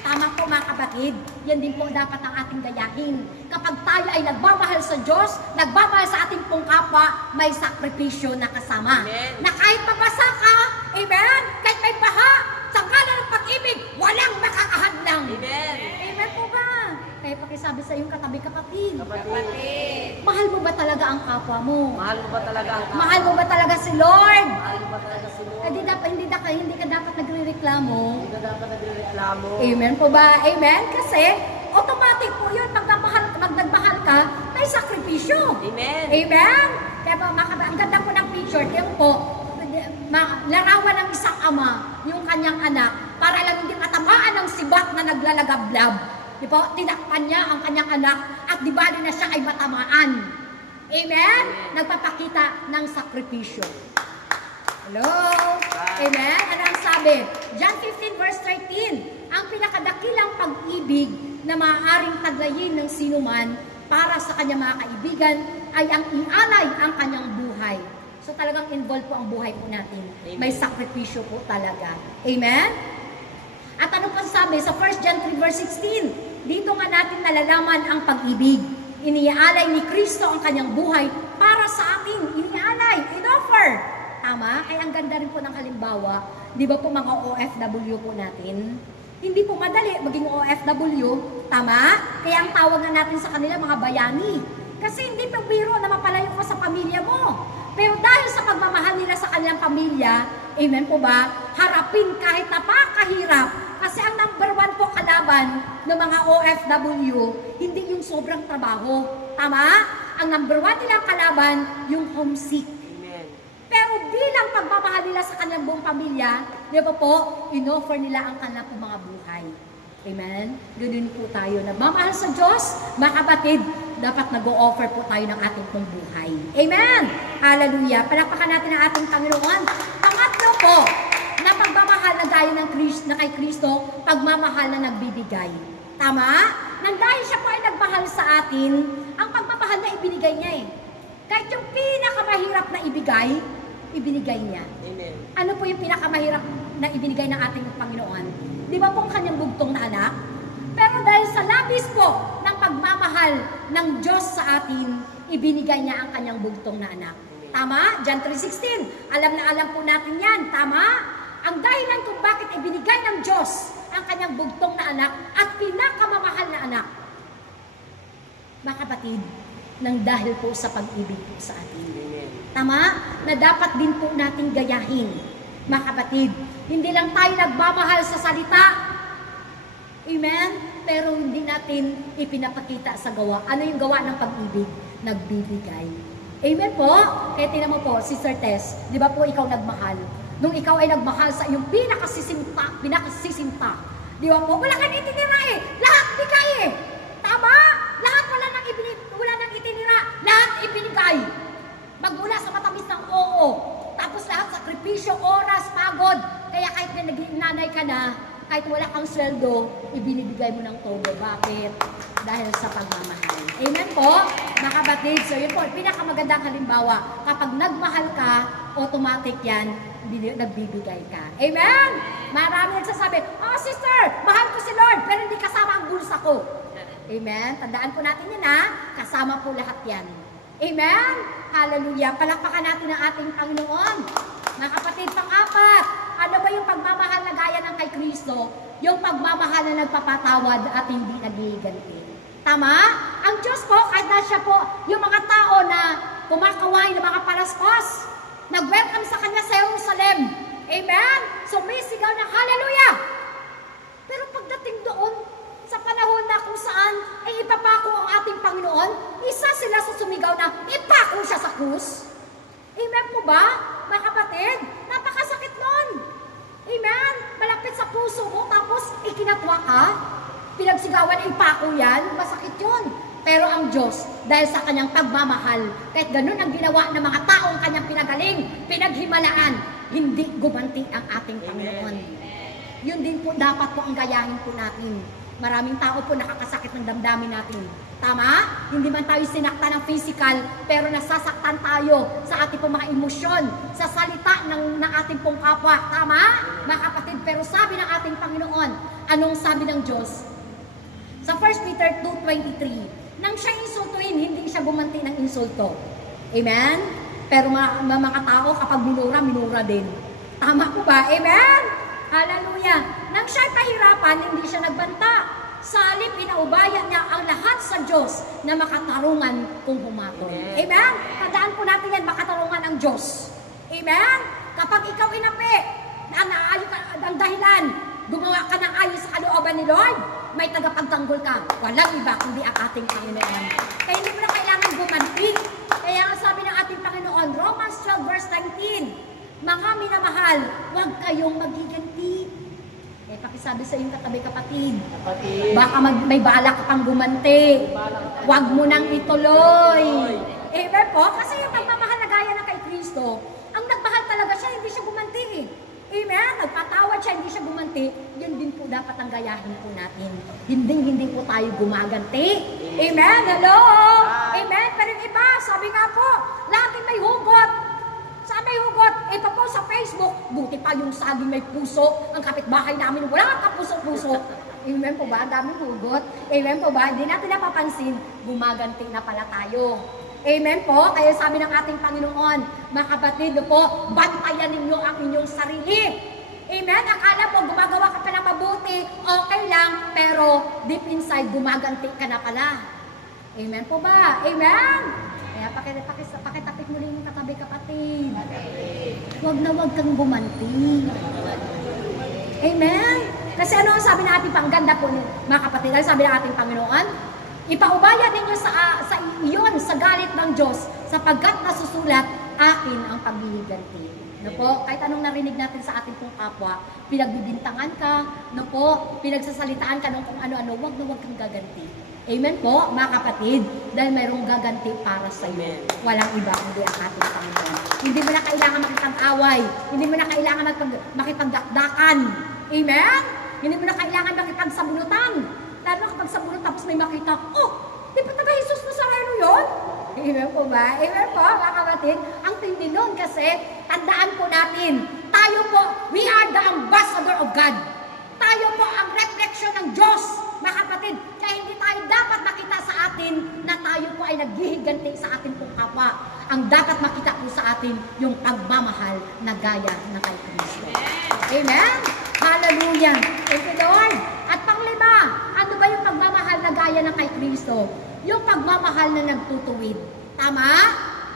Tama po, mga kapatid, yan din po dapat ang ating gayahin. Kapag tayo ay nagmamahal sa Diyos, nagmamahal sa ating pong kapwa, may sakripisyo na kasama. Amen. Na kahit mabasa ka, amen, kahit may baha, sa ngalan ng pag-ibig, walang makakahadlang. Amen. Amen po ba? Kaya pakisabi sa iyong katabi, kapatid. Mahal mo ba talaga ang kapwa mo? Mahal mo ba talaga ang Mahal mo ba talaga si Lord? Mahal mo ba talaga si Lord? Hindi ka dapat nagre-reklamo. Hindi ka dapat nagreklamo. Amen po ba? Amen? Kasi, automatic po yun. Pag nagmahal ka, may sakripisyo. Amen. Amen? Kaya po, ang ganda po ng picture. Kaya po, larawan ng isang ama, yung kanyang anak, para lang hindi matamaan ng sibat na naglalagablab. Di po, tinakpan niya ang kanyang anak at di bali na siya ay matamaan. Amen? Nagpapakita ng sakripisyo. Hello? Amen? Ano ang sabi? John 15 verse 13, ang pinakadakilang pag-ibig na maaaring taglayin ng sinuman para sa kanyang mga kaibigan ay ang ialay ang kanyang buhay. So talagang involved po ang buhay po natin. Amen. May sakripisyo po talaga. Amen? At ano pa sabi sa 1 John 3 verse 16, dito nga natin nalalaman ang pag-ibig. Iniaalay ni Kristo ang kanyang buhay para sa atin. Iniaalay, in-offer. Tama? Kaya ang ganda rin po ng halimbawa, di ba po mga OFW po natin? Hindi po madali maging OFW, tama? Kaya ang tawag na natin sa kanila mga bayani. Kasi hindi po biro na mapalayo ko sa pamilya mo. Pero dahil sa pagmamahal nila sa kanilang pamilya, amen po ba, harapin kahit napakahirap. Kasi ang number 1 po kalaban ng mga OFW, hindi yung sobrang trabaho. Tama? Ang number 1 nilang kalaban, yung homesick. Pero bilang pagmamahal nila sa kanilang buong pamilya, di ba po, in-offer nila ang kanilang mga buhay. Amen? Ganun po tayo. Nagmamahal sa Diyos, mga kapatid, dapat nag-o-offer po tayo ng ating pong buhay. Amen? Hallelujah. Palakpakan natin ang ating Panginoon. Pangatlo po, na pagmamahal na kagaya ng na kay Kristo, pagmamahal na nagbibigay. Tama? Nang dahil siya po ay nagmahal sa atin, ang pagmamahal na ibinigay niya eh. Kahit yung pinakamahirap na ibinigay niya. Amen. Ano po yung pinakamahirap na ibinigay ng ating Panginoon? Di ba po ang kanyang bugtong na anak? Pero dahil sa labis po ng pagmamahal ng Diyos sa atin, ibinigay niya ang kanyang bugtong na anak. Tama? John 3:16. Alam na alam po natin yan. Tama? Ang dahilan kung bakit ibinigay ng Diyos ang kanyang bugtong na anak at pinakamamahal na anak. Mga kapatid, nang dahil po sa pag-ibig po sa atin. Tama? Na dapat din po natin gayahin. Mga kapatid, hindi lang tayo nagmamahal sa salita. Amen? Pero hindi natin ipinapakita sa gawa. Ano yung gawa ng pag-ibig? Nagbibigay. Amen po? Kaya tinan mo po, Sister Tess, di ba po ikaw nagmahal? Nung ikaw ay nagmahal sa iyong pinakasisinta, di ba po? Wala kang itinira eh. Lahat bigay eh. Tama? Lahat wala nang itinira. Lahat ibinigay. Magmula sa matamis ng oo. Tapos lahat sakripisyo, oras, pagod. Kaya kahit na naging nanay ka na, kahit wala kang sweldo, ibinibigay mo ng todo. Bakit? Dahil sa pagmamahal. Amen po? Mga kapatid, so yun po, pinakamagandang halimbawa, kapag nagmahal ka, automatic yan, nagbibigay ka. Amen? Marami nagsasabi, oh sister, mahal ko si Lord, pero hindi kasama ang bulsa ko. Amen? Tandaan po natin yan ha, kasama po lahat yan. Amen? Hallelujah. Palakpakan natin ang ating Panginoon. Mga kapatid, pang-apat, ano ba yung pagmamahal na gaya ng kay Kristo? Yung pagmamahal na nagpapatawad at hindi nagiganti. Tama? Ang Diyos po, kahit na siya po, yung mga tao na kumakaway ng mga palaspas, nag-welcome sa Kanya sa Jerusalem. Amen? Sumisigaw ng hallelujah! Pero pagdating doon, sa panahon na kung saan ay ipapako ang ating Panginoon, isa sila sa sumigaw na ipako siya sa krus. Amen po ba, mga kapatid? Napakasakit nun. Amen? Malapit sa puso mo, tapos ikinatwa ka, pinagsigawan ay ipako yan, masakit yun. Pero ang Diyos, dahil sa kanyang pagmamahal, kahit ganun ang ginawa ng mga taong kanyang pinagaling, pinaghimalaan, hindi gumanti ang ating Panginoon. Yun din po dapat po ang gayahin po natin. Maraming tao po nakakasakit ng damdamin natin. Tama? Hindi man tayo sinaktan ng physical, pero nasasaktan tayo sa ating pong mga emosyon, sa salita ng ating pong kapwa. Tama? Mga kapatid, pero sabi ng ating Panginoon, anong sabi ng Diyos? Sa 1 Peter 2:23, nang siya insultuin, hindi siya gumanti ng insulto. Amen? Pero mga tao, kapag minura din. Tama po ba? Amen? Hallelujah. Nang siya'y pahirapan, hindi siya nagbanta. Sa halip, pinaubayan niya ang lahat sa Diyos na makatarungan kung humatol. Amen? Tandaan po natin yan, makatarungan ang Diyos. Amen? Kapag ikaw inapi, ang dahilan, gumawa ka ng ayos sa kalooban ni Lord, may tagapagtanggol ka. Walang iba kundi ang ating Panginoon. Kaya hindi mo na kailangan gumanti. Kaya ang sabi ng ating Panginoon, Romans 12 verse 19, mga minamahal, huwag kayong magiganti. Pakisabi sa iyong katabi kapatid. Baka may balak ka pang gumanti. Huwag mo nang ituloy. Amen po? Kasi yung pagmamahal na gaya na kay Kristo, ang nagmahal talaga siya, hindi siya gumanti eh. Amen? Nagpatawad siya, hindi siya gumanti. Yun din po dapat ang gayahin po natin. Hindi po tayo gumaganti. Amen? Hello? Amen? Pero yung iba, sabi nga po, lahat may hugot. Saan may hugot? Ito po sa Facebook, buti pa yung saging may puso. Ang kapitbahay namin, wala kang kapuso-puso. Amen po ba? Ang daming hugot. Amen po ba? Hindi natin napapansin, gumaganti na pala tayo. Amen po? Kaya sabi ng ating Panginoon, mga kapatid po, bantayan ninyo ang inyong sarili. Amen? Akala mo, gumagawa ka pa ng mabuti, okay lang, pero deep inside, gumaganti ka na pala. Amen po ba? Amen? Kaya pakitapik mo rin yung katabi kapatid. Huwag na huwag kang gumanti. Amen? Kasi ano ang sabi ng ating pangganda po, mga kapatid? Ano sabi ng ating Panginoon? Ipaubaya ninyo sa iyon, sa galit ng Diyos, sapagkat nasusulat, akin ang paghihiganti. No po, kahit anong narinig natin sa ating pong kapwa, pinagbibintangan ka, no po, pinagsasalitaan ka ng kung ano-ano, huwag na huwag kang gaganti. Amen po, mga kapatid, dahil mayroong gaganti para sa iyo. Walang iba kundi ang ating Panginoon. Hindi mo na kailangan makipag-away, hindi mo na kailangan makipagdakdakan. Amen? Hindi mo na kailangan makipagsabunutan. Lalo na kapag sabunot tapos may makita, oh, di ba taga Jesus Nazareno yun? Amen po ba? Amen po, mga kapatid. Ang tindi nun kasi, tandaan po natin, tayo po, we are the ambassador of God. Tayo po ang reflection ng Diyos, mga kapatid. Kaya hindi tayo dapat nakita sa atin na tayo po ay naghihiganti sa atin pong kapwa. Ang dapat makita po sa atin yung pagmamahal na gaya na kay Kristo. Amen? Hallelujah! Thank you, Lord. At panglima, ano ba yung pagmamahal na gaya na kay Kristo? Yung pagmamahal na nagtutuwid. Tama?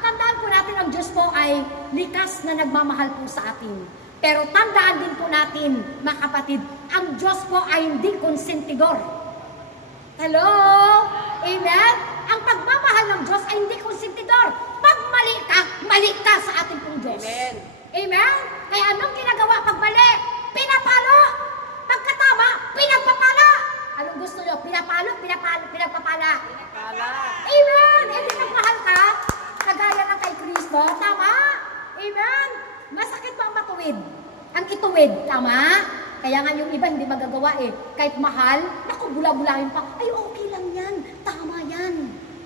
Tandaan po natin ang Diyos po ay likas na nagmamahal po sa atin. Pero tandaan din po natin, mga kapatid, ang Diyos po ay hindi konsentidor. Hello? Amen? Ang pagmamahal ng Diyos ay hindi konsentidor. Pag mali ka sa ating pong Diyos. Amen. Amen? Kaya anong ginagawa pag mali? Pinapalo. Pagkatama, pinagpapala. Anong gusto nyo? Pinapalo, pinagpapala. Amen! Hindi nagmahal ka, kagaya ng kay Kristo. Tama? Amen? Masakit ba ang matuwid? Ang ituwid, tama? Kaya nga yung iba hindi magagawa eh. Kahit mahal, naku, bula-bulahin pa. Ay, okay lang yan. Tama yan.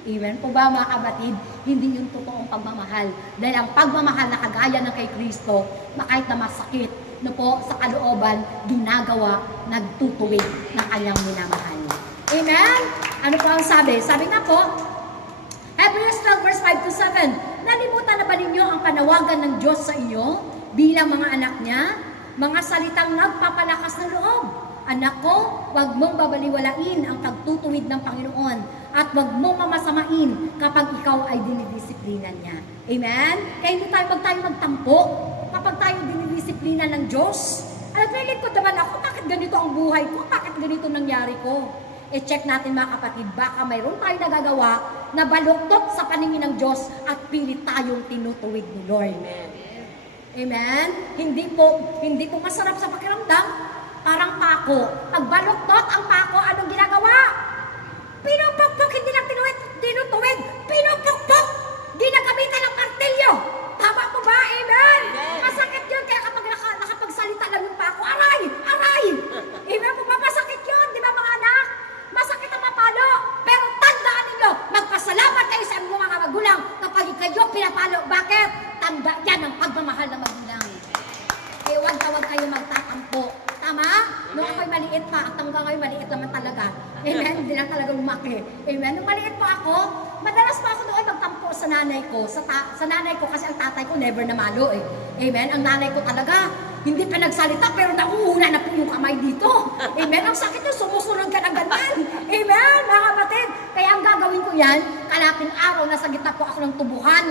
Amen po ba mga kapatid? Hindi yung totoong pagmamahal. Dahil ang pagmamahal na kagaya ng kay Kristo, kahit na masakit, no po, sa kalooban, ginagawa, nagtutuwid ng kanyang minamahal. Amen? Ano po ang sabi? Sabi nga po, Hebrews 12 verse 5 to 7, nalimutan na ba ninyo ang panawagan ng Diyos sa inyo bilang mga anak niya? Mga salitang nagpapalakas ng loob. Anak ko, huwag mong babaliwalain ang pagtutuwid ng Panginoon at huwag mong mamasamain kapag ikaw ay dinidisiplina niya. Amen? Kaya hindi tayo magtampo kapag tayo dinidisiplina ng Diyos. At feeling ko naman ako, bakit ganito ang buhay ko? Bakit ganito nangyari ko? E-check natin mga kapatid, baka mayroon tayo nagagawa na baluktot sa paningin ng Diyos at pilit tayong tinutuwid ni Lord. Amen. Amen? Hindi po masarap sa pakiramdam. Parang pako. Pag baluktot ang pako, anong ginagawa? Pinupukpok, hindi lang tinutuwid. Pinupukpok! Ginagamitan ng martilyo. Tama po ba? Amen? Masakit yun. Kaya kapag nakapagsalita lang yung pako, aray! Aray! Amen po ba? Masakit yun. Di ba mga anak? Masakit ang mapalo. Pero tandaan ninyo, magpasalamat kayo sa inyong mga magulang kapag kayo pinapalo. Bakit? Tanda yan ang pagmamahal ng magulang. Kaya huwag kayo magtatampo. Tama? Nung ako'y maliit pa, at hanggang ngayon maliit naman talaga. Amen? Hindi lang talaga lumaki. Amen? Nung maliit pa ako, madalas pa ako doon magtampo sa nanay ko. Sa nanay ko kasi ang tatay ko never namalo eh. Amen? Ang nanay ko talaga, hindi pa nagsalita pero nauuna na po yung kamay dito. Amen? Ang sakit yung sumusunod ka ng ganyan. Amen? Mga kapatid, kaya ang gagawin ko yan, kalating araw nasa gitna po ako ng tubuhan.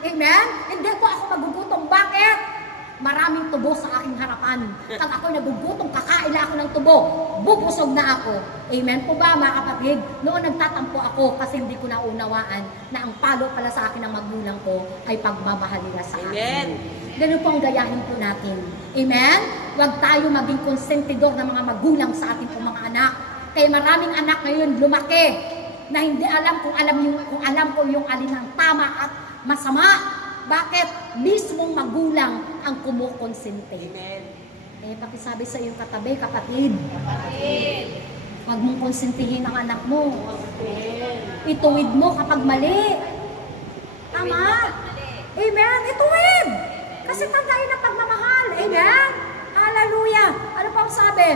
Amen? Hindi po ako magugutom. Bakit? Maraming tubo sa aking harapan. Pag ako nagugutom, kakaila ako ng tubo. Bubusog na ako. Amen po ba mga kapatid? Noon nagtatampo ako kasi hindi ko naunawaan na ang palo pala sa akin ng magulang ko ay pagmamahal nila sa akin. Amen. Ganun po ang gayahin po natin. Amen? Huwag tayo maging konsentidor ng mga magulang sa ating po mga anak. Kaya maraming anak ngayon lumaki na hindi alam kung alam ko yung alin ang tama at masama. Bakit? Mismong magulang ang kumukonsente. Amen. Eh, pakisabi sa iyong katabi, kapatid. Huwag mong konsentihin ang anak mo. Ituwid mo kapag mali. Tama? Amen? Ituwid! Kasi tandaan ang pagmamahal. Amen? Hallelujah! Ano pa ang sabi?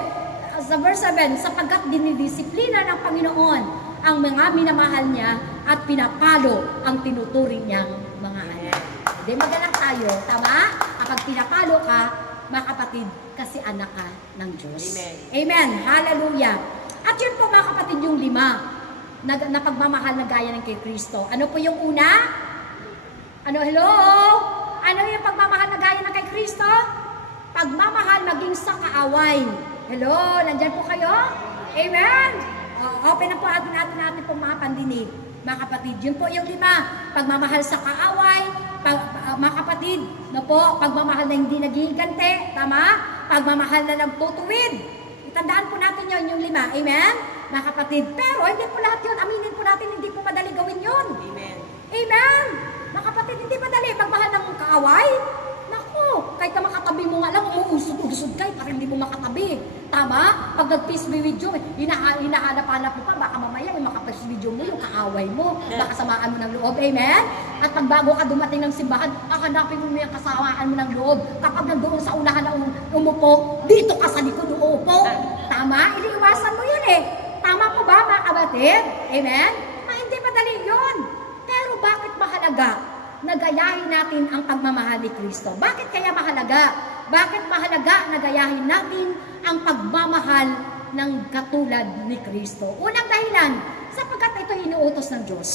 Sa verse 7, sapagkat dinidisiplina ng Panginoon ang mga minamahal niya at pinapalo ang tinuturing niyang mga anak. Hindi magalang tayo, tama? Kapag pinapalo ka, mga kapatid, kasi anak ka ng Diyos. Amen. Amen. Hallelujah. At yun po mga kapatid yung 5 na pagmamahal na gaya ng kay Kristo. Ano po yung una? Ano, hello? Ano yung pagmamahal na gaya ng kay Kristo? Pagmamahal maging sa kaaway. Hello? Nandyan po kayo? Amen? Open na po natin po mga pandinig. Mga kapatid, yun po yung 5. Pagmamahal sa kaaway, mga kapatid, no po, pagmamahal na hindi naghihiganti, tama? Pagmamahal na nagtutuwid. Itandaan po natin yun, yung 5. Amen? Mga kapatid, pero hindi po lahat yun, aminin po natin, hindi po madali gawin yun. Amen. Amen? Mga kapatid, hindi madali magmahal ng kaaway. Naku, Kahit na makatabi mo nga lang, umuusod-usod ka, para hindi mo makatabi. Tama? Pag nag-peace be with you, hinahanap-hanap mo pa, baka mamaya yung makapeace video mo, yung kaaway mo, baka samaan mo ng loob. Amen? At pag bago ka dumating ng simbahan, hanapin mo yung kasamaan mo ng loob. Kapag nandoon sa unahan na umupo, dito ka sa likod uupo. Tama? Iniiwasan mo yun eh. Tama po ba, mga kabatid? Amen? Hindi madali yun. Pero bakit mahalaga na gayahin natin ang pagmamahal ni Kristo? Bakit kaya mahalaga? Bakit mahalaga na gayahin natin ang pagmamahal ng katulad ni Kristo? Unang dahilan, sapagkat ito inuutos ng Diyos.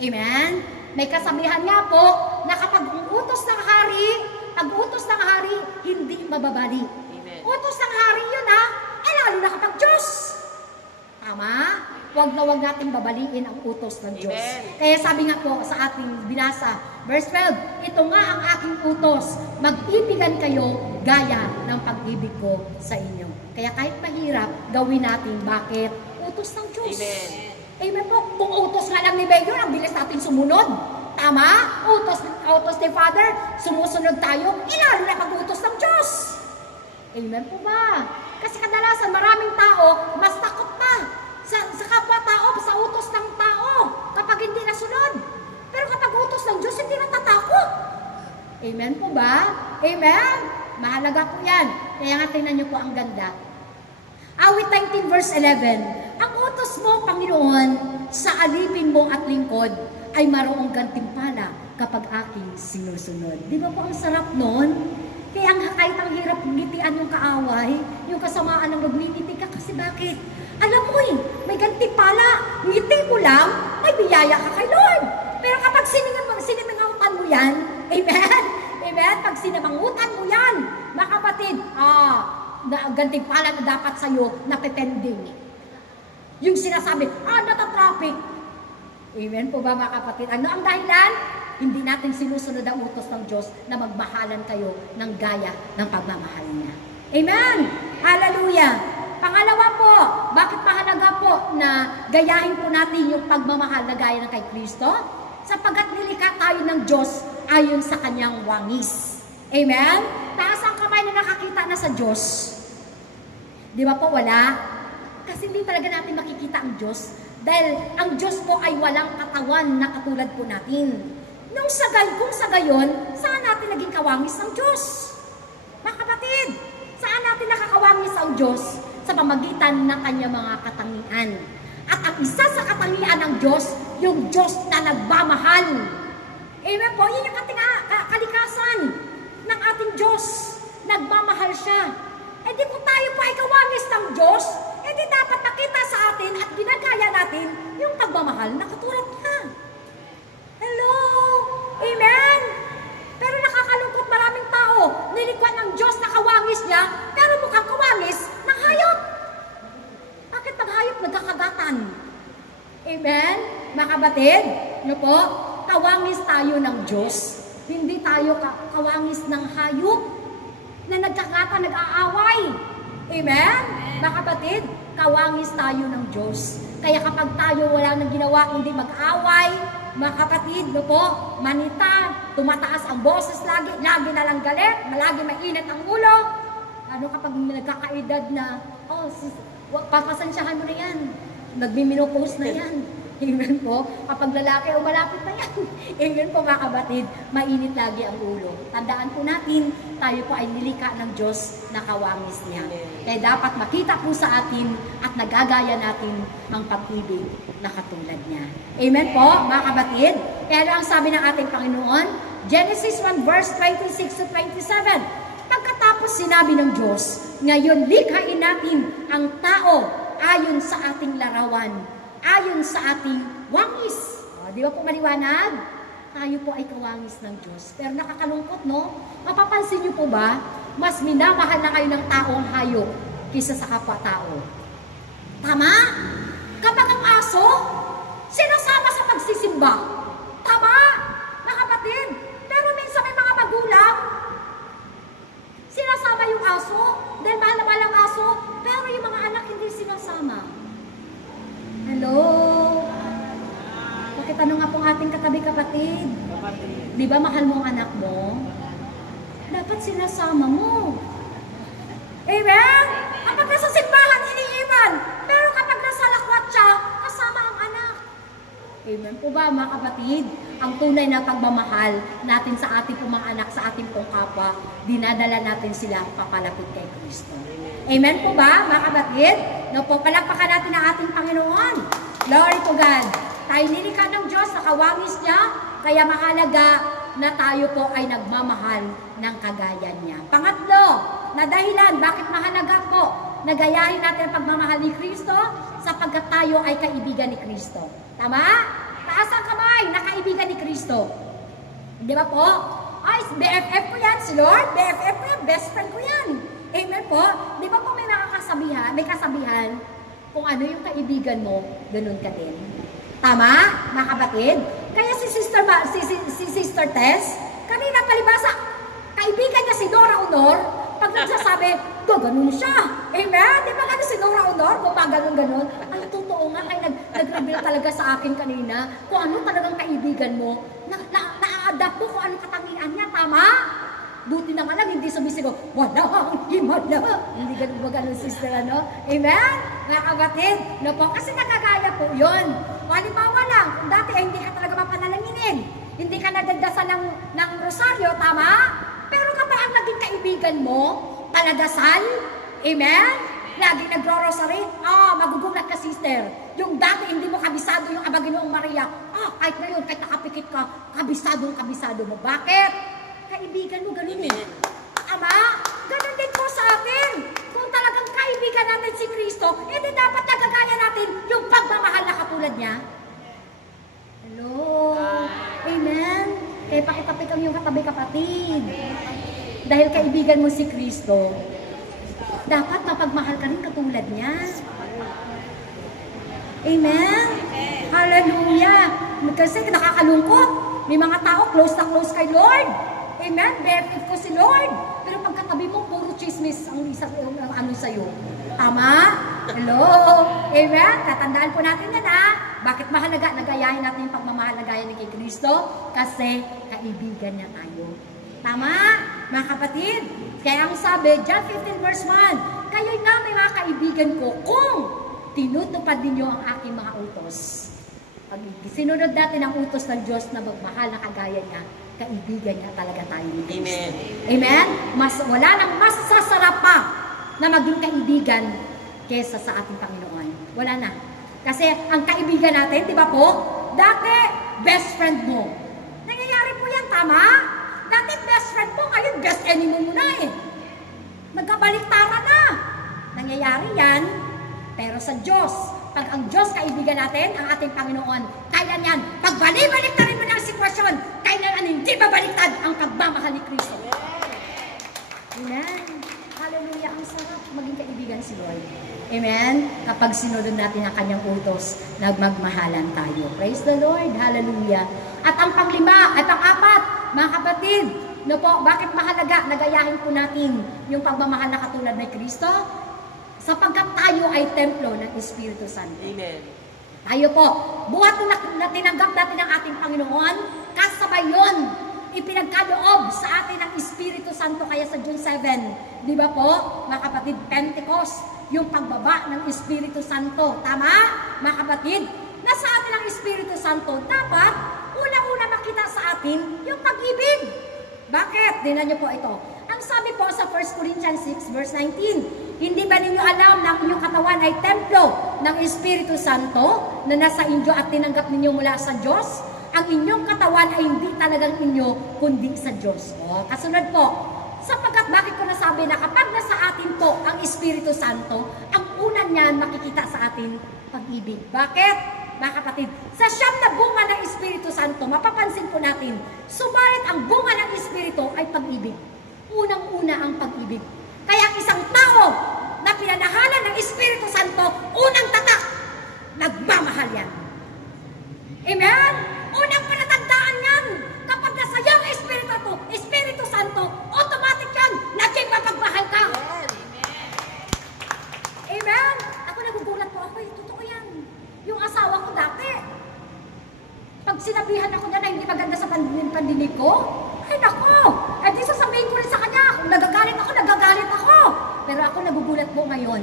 Amen? May kasabihan nga po na kapag utos ng hari, pag-utos ng hari, hindi mababali. Utos ng hari yun lalo na kapag Diyos. Tama? Huwag na huwag natin babaliin ang utos ng Diyos. Kaya sabi nga po sa ating binasa, verse 12, ito nga ang aking utos, mag-ibigan kayo gaya ng pag-ibig ko sa inyo. Kaya kahit mahirap, gawin natin. Bakit? Utos ng Diyos. Amen po. Kung utos nga lang ni Mayor, ang bilis natin sumunod. Tama? Utos ni Father, sumusunod tayo. Lalo na pag-utos ng Diyos. Amen po ba? Kasi kadalasan maraming tao, mas takot pa sa kapwa-tao, sa utos ng tao, kapag hindi nasunod. Pero kapag utos ng Diyos, hindi natatakot. Amen po ba? Amen? Mahalaga po yan. Kaya nga tingnan niyo po ang ganda. Awit 19 verse 11, ang utos mo, Panginoon, sa alipin mo at lingkod, ay maroong gantimpala kapag aking sinusunod. Di ba po ang sarap nun? Kaya kahit ang hirap ngitian yung kaaway, yung kasamaan ng nagmingiti ka, kasi bakit? Alam mo may gantimpala. Ngiti mo lang, may biyaya ka kay Lord. Pero kapag sinimangutan mo yan, amen? Amen? Pag sinimangutan mo yan, mga kapatid, gantimpala na dapat sa'yo, napetending. Yung sinasabi, natatraffic. Amen po ba, mga kapatid? Ano ang dahilan? Hindi natin sinusunod ang utos ng Diyos na magmahalan kayo ng gaya ng pagmamahal niya. Amen! Hallelujah! Pangalawa po, bakit mahalaga po na gayahin po natin yung pagmamahal na gaya ng kay Kristo? Sapagkat nilikha tayo ng Diyos ayon sa kanyang wangis. Amen? Taas ang kamay na nakakita na sa Diyos. Di ba po wala? Kasi hindi talaga natin makikita ang Diyos. Dahil ang Diyos po ay walang katawan na katulad po natin. Kung sa gayon, saan natin naging kawangis ng Diyos? Mga kapatid, saan natin nakakawangis ang Diyos? Sa pamagitan ng kanyang mga katangian. At ang isa sa katangian ng Diyos, yung Diyos na nagmamahal. Amen po, yun yung kalikasan ng ating Diyos. Nagmamahal siya. E di kung tayo po ay kawangis ng Diyos, e di dapat nakita sa atin at ginagaya natin yung pagmamahal na katulad niya. Hello? Amen? Pero nakakalungkot maraming tao, nilikwan ng Diyos na kawangis niya, pero mukhang kawangis ng hayop. Bakit pag hayop nagkakagatan? Amen? Mga kapatid, po, kawangis tayo ng Diyos. Hindi tayo kawangis ng hayop na nagkakata, nag-aaway. Amen? Mga kapatid, kawangis tayo ng Diyos. Kaya kapag tayo wala nang ginawa, hindi mag-away, mga kapatid, po, manita, tumataas ang boses lagi na lang galit, lagi mainit ang ulo. Ano kapag nagkakaedad na, papasensyahan mo na yan, nagmiminopause na yan. Amen po, kapag lalaki o malapit na yan. Amen po mga kapatid, mainit lagi ang ulo. Tandaan po natin, tayo po ay nilikha ng Diyos na kawangis niya. Kaya dapat makita po sa atin at nagagaya natin ang pag-ibig na katulad niya. Amen po mga kapatid. Kaya ano ang sabi ng ating Panginoon? Genesis 1 verse 26 to 27. Pagkatapos sinabi ng Diyos, ngayon likhain natin ang tao ayon sa ating larawan, ayon sa ating wangis. Di ba po maliwanag? Tayo po ay kawangis ng Diyos. Pero nakakalungkot, no? Mapapansin niyo po ba, mas minamahal na kayo ng tao ang hayop kaysa sa kapwa-tao. Tama? Kapag ang aso, sinasama sa pagsisimba. Tama? Mga kapatid. Pero minsan may mga magulang, sinasama yung aso, dahil mahal na mahal ang aso, pero yung mga anak hindi sinasama. Hello? Pakitanong nga po ating katabi kapatid. Di ba mahal mo ang anak mo? dapat sinasama mo. Amen? Kapag nasa simbahan, iniiwan. Pero kapag nasa lakwat siya, kasama ang anak. Amen po ba, mga kapatid? Ang tunay na pagmamahal natin sa ating pong mga anak, sa ating pong kapwa, dinadala natin sila papalapit kay Kristo. Amen po ba, mga kapatid? No po, palakpakan natin ang ating Panginoon. Glory to God. Tayo nilikha ng Diyos, nakawangis niya, kaya mahalaga na tayo po ay nagmamahal ng kagaya niya. Pangatlo, na dahilan bakit mahalaga po na gayahin natin ang pagmamahal ni Kristo sapagkat tayo ay kaibigan ni Kristo. Tama? Taas ang kamay na kaibigan ni Kristo. Di ba po? Ay, BFF ko yan, si Lord. BFF ko yan, best friend ko yan. Amen po? Di ba po may kasabihan, kung ano yung kaibigan mo, ganun ka din. Tama, mga kapatid? Kaya si Sister Tess, kanina palibasa, kaibigan niya si Dora Honor, pag nagsasabi, ganun siya. Amen? Di ba si Dora Honor, kung pa ganun-ganun? Ang totoo nga, kaya nag-reveal talaga sa akin kanina, kung ano talagang kaibigan mo, na-adapt mo kung anong katangian niya, tama? Buti na nga lang, hindi sumisigaw, walang himala. Hindi ganun ba ganun, sister, ano? Amen? Mga kapatid, no po, kasi nakagaya po yun. Halimbawa lang, kung dati ay hindi ka talaga mapanalanginin, hindi ka nadagdasan ng rosaryo, tama? Pero kapag ang naging kaibigan mo, talagasal, amen? Lagi nagro-rosary, magugulat ka, sister. Yung dati hindi mo kabisado yung Abaginoong Maria, kahit ngayon, kahit nakapikit ka, kabisado mo. Bakit? Kaibigan mo, ganun eh. Ama, ganun din po sa atin. Kung talagang kaibigan natin si Kristo, edi dapat nagagaya natin yung pagmamahal na katulad niya. Hello? Amen? Kaya pakitapi kang yung katabi kapatid. Dahil kaibigan mo si Kristo, dapat mapagmahal ka rin katulad niya. Amen? Hallelujah! Kasi nakakalungkot. May mga tao close na close kay Lord. Amen? BFF ko si Lord. Pero pagkatabi mo, puro chismis ang ano sa'yo. Tama? Hello? Amen? Tatandaan po natin yan, Bakit mahalaga? Nagayahin natin yung pagmamahal na gaya ni kay Kristo? Kasi kaibigan niya tayo. Tama? Mga kapatid? Kaya ang sabi, John 15 verse 1, kayo'y na may mga kaibigan ko kung tinutupad ninyo ang aking mga utos. Pag sinunod natin ang utos ng Diyos na magmahal na kagaya niya, kaibigan niya talaga tayo ni Kristo. Amen. Amen? Wala nang mas sasarap pa na maging kaibigan kesa sa ating Panginoon. Wala na. Kasi ang kaibigan natin, di ba po? Dati, best friend mo. Nangyayari po yan, tama? Dati best friend mo, ngayon best enemy mo na eh. Nagkabaliktaran na. Nangyayari yan, pero sa Diyos, pag ang Diyos kaibigan natin, ang ating Panginoon, kailan yan? Pag balik-baliktarin mo na ang sitwasyon, kailan hindi babaliktad ang pagmamahal ni Kristo. Amen. Hallelujah. Ang sarap maging kaibigan si Lord. Amen. Kapag sinunod natin ang kanyang utos, nagmagmahalan tayo. Praise the Lord. Hallelujah. At ang panglima, at pang-apat, mga kapatid, no po, bakit mahalaga? Nagayahin po natin yung pagmamahal na katulad ni Kristo sapagkat tayo ay templo ng Espiritu Santo. Amen. Tayo po, buhat na tinanggap natin ang ating Panginoon, kasabay yun, ipinagkaloob sa atin ng Espiritu Santo. Kaya sa June 7, di ba po, mga kapatid, Pentecost, yung pagbaba ng Espiritu Santo. Tama, mga kapatid? Nasa atin ang Espiritu Santo, dapat una-una makita sa atin yung pag-ibig. Bakit? Dinan niyo po ito. Ang sabi po sa 1 Corinthians 6 verse 19, hindi ba ninyo alam na ang inyong katawan ay templo ng Espiritu Santo na nasa inyo at tinanggap ninyo mula sa Diyos? Ang inyong katawan ay hindi talagang inyo, kundi sa Diyos. O, kasunod po, sapagkat bakit ko nasabi na kapag nasa atin po ang Espiritu Santo, ang unan niyan makikita sa atin pag-ibig. Bakit? Mga kapatid, sa siyam na bunga ng Espiritu Santo, mapapansin po natin, subalit ang bunga ng Espiritu ay pag-ibig. Unang-una ang pag-ibig. Kaya ang isang tao na pinanahalan ng Espiritu Santo, unang tatak, nagmamahal yan. Amen? Unang palatandaan yan. Kapag nasa iyong Espiritu Santo, automatic yan, naging mapagmahal ka. Amen? Ako nagugulat po ako, totoo yan. Yung asawa ko dati, pag sinabihan ako niya na hindi maganda sa pandinig ko, ay nako, di sasabihin ko rin sa kanya, nagagalit ako. Pero ako nagugulat po ngayon,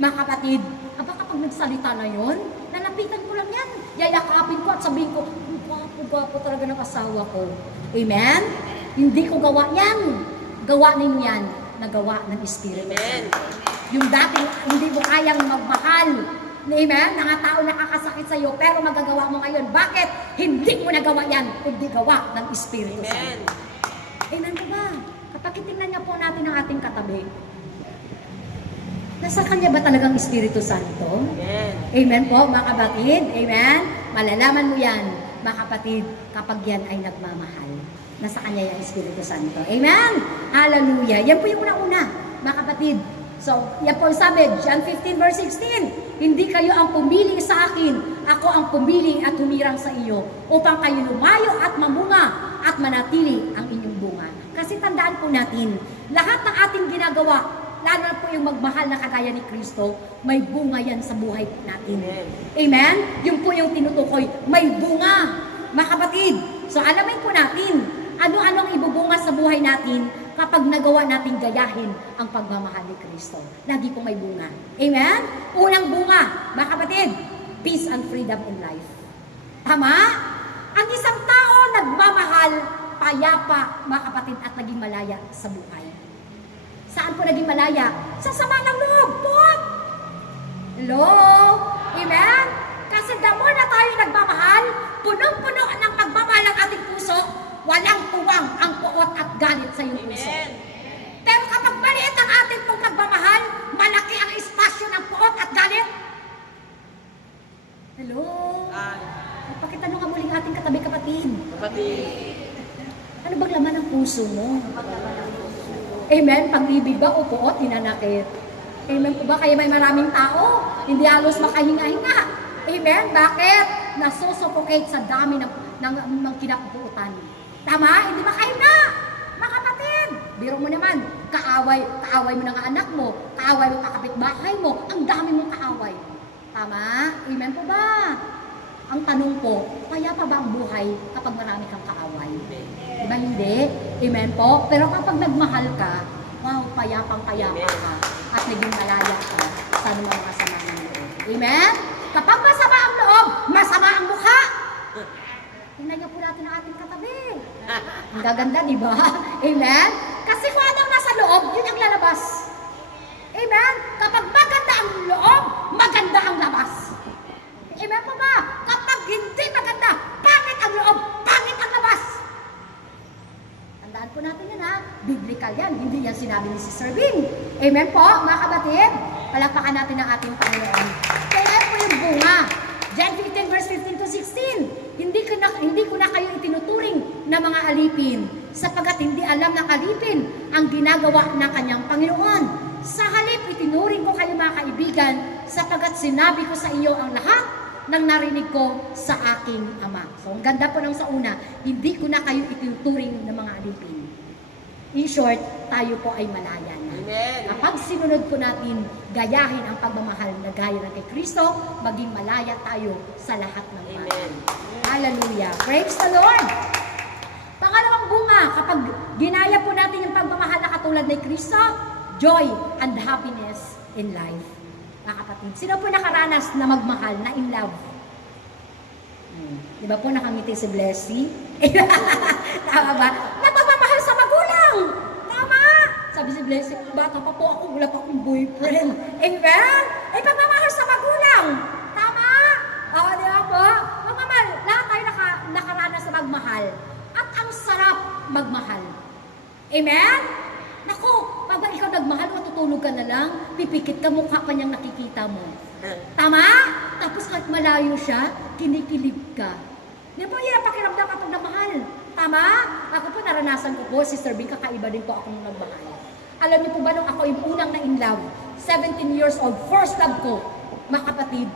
mga kapatid, kapag nagsalita na yon, nalapitan ko lang yan. Yayakapin ko at sabihin ko, gwapo talaga ng asawa ko. Amen? Hindi ko gawa yan. Gawa ninyo yan na gawa ng Espiritu Santo. Yung dating hindi mo kayang magmahal, amen, mga tao nakakasakit sa iyo, pero magagawa mo ngayon. Bakit? Hindi mo nagawa yan, kundi gawa ng Espiritu Santo. Amen po ba? Kapag titingnan niya po natin ang ating katabi, nasa kanya ba talagang Espiritu Santo? Amen po, mga kapatid. Amen? Malalaman mo yan, mga kapatid, kapag yan ay nagmamahal. Nasa kanya yung Espiritu Santo. Amen? Hallelujah. Yan po yung una-una, mga kapatid. So, yan po sabi, John 15 verse 16, hindi kayo ang pumili sa akin, ako ang pumili at humirang sa iyo, upang kayo lumayo at mamunga at manatili ang inyong bunga. Kasi tandaan po natin, lahat ng ating ginagawa, lalo na po yung magmahal na kagaya ni Kristo, may bunga yan sa buhay natin. Amen? Yung po yung tinutukoy, may bunga, mga kapatid. So, alamin po natin, ano-anong ibubunga sa buhay natin kapag nagawa natin gayahin ang pagmamahal ni Kristo. Lagi po may bunga. Amen? Unang bunga, mga kapatid, peace and freedom in life. Tama? Ang isang tao nagmamahal, payapa, mga kapatid, at naging malaya sa buhay. Saan po naging malaya? Sa sama ng loob po. Hello? Amen? Kasi the more na tayo nagmamahal, punong-puno ng pagmamahal ng ating puso, walang tuwang ang puot at galit sa iyong puso. Pero kapag maliit ang ating pong pagmamahal, malaki ang espasyo ng puot at galit. Hello? Pakitanong nga muli ang ating katabi kapatid. Ano bang laman ng puso mo? Amen? Pag-ibig ba o puot, hinanakit? Amen po ba? Kaya may maraming tao, hindi halos makahinga-hinga. Amen? Bakit? Nasusuffocate sa dami ng kinapuputan. Tama? Hindi makahinga. Mga kapatid, biro mo naman, kaaway mo ng anak mo, kaaway mo kakapitbahay mo, ang dami mong kaaway. Tama? Amen po ba? Ang tanong po, kaya pa ba ang buhay kapag marami kang kaaway? Diba hindi? Amen po? Pero kapag nagmahal ka, wow, payapang-payapa ka at naging malaya ka sa mga masama ng loob. Amen? Kapag masama ang loob, masama ang mukha. Tingnan niyo po natin ang ating katabi. Ang gaganda, di ba? Amen? Kasi kung anong nasa loob, yun ang lalabas. Amen? Kapag maganda ang loob, maganda ang labas. Amen po ba? Kapag hindi maganda, pangit ang loob, pangit ang labas. Tandaan po natin yan ha. Biblical yan. Hindi yan sinabi ni Sister Bing. Amen po, mga kapatid? Palakpakan natin ang ating Panginoon. Kaya po yung bunga. John 15 verse 15 to 16. Hindi ko na kayo itinuturing na mga alipin, sapagkat hindi alam ng alipin ang ginagawa ng kanyang Panginoon. Sa halip, itinuring ko kayo mga kaibigan, sapagkat sinabi ko sa iyo ang lahat ng narinig ko sa aking Ama. So, ang ganda po ng sa una, hindi ko na kayo itinuturing ng mga alipin. In short, tayo po ay malaya na. Amen. Kapag sinunod po natin, gayahin ang pagmamahal na gaya ng kay Kristo, maging malaya tayo sa lahat ng bagay. Hallelujah. Praise the Lord! Pangalawang bunga, kapag ginaya po natin yung pagmamahal na katulad ni Kristo, joy and happiness in life. Mga kapatid, sino po nakaranas na magmahal, na in love? Di ba po nakangiti si Blessy? Tama ba? Napagmamahal sa magulang! Tama! Sabi si Blessy, bata pa po ako, wala pa akong boyfriend. Amen? Ay, pagmamahal sa magulang! Tama? Oo, di ba po? Magmamahal, lahat tayo nakaranas sa magmahal. At ang sarap magmahal. Amen? Naku, pag ikaw nagmahal, matutulog ka na lang, pipikit ka, mukha pa niyang nakikita mo. Tama? Tapos kahit malayo siya, kinikilig ka. Di ba yan ang pakiramdam kapag nagmahal? Tama? Ako po, naranasan ko po, Sister Bing, kakaiba din po akong nagmahal. Alam niyo po ba nung ako yung unang na in love, 17 years old, first love ko, mga kapatid,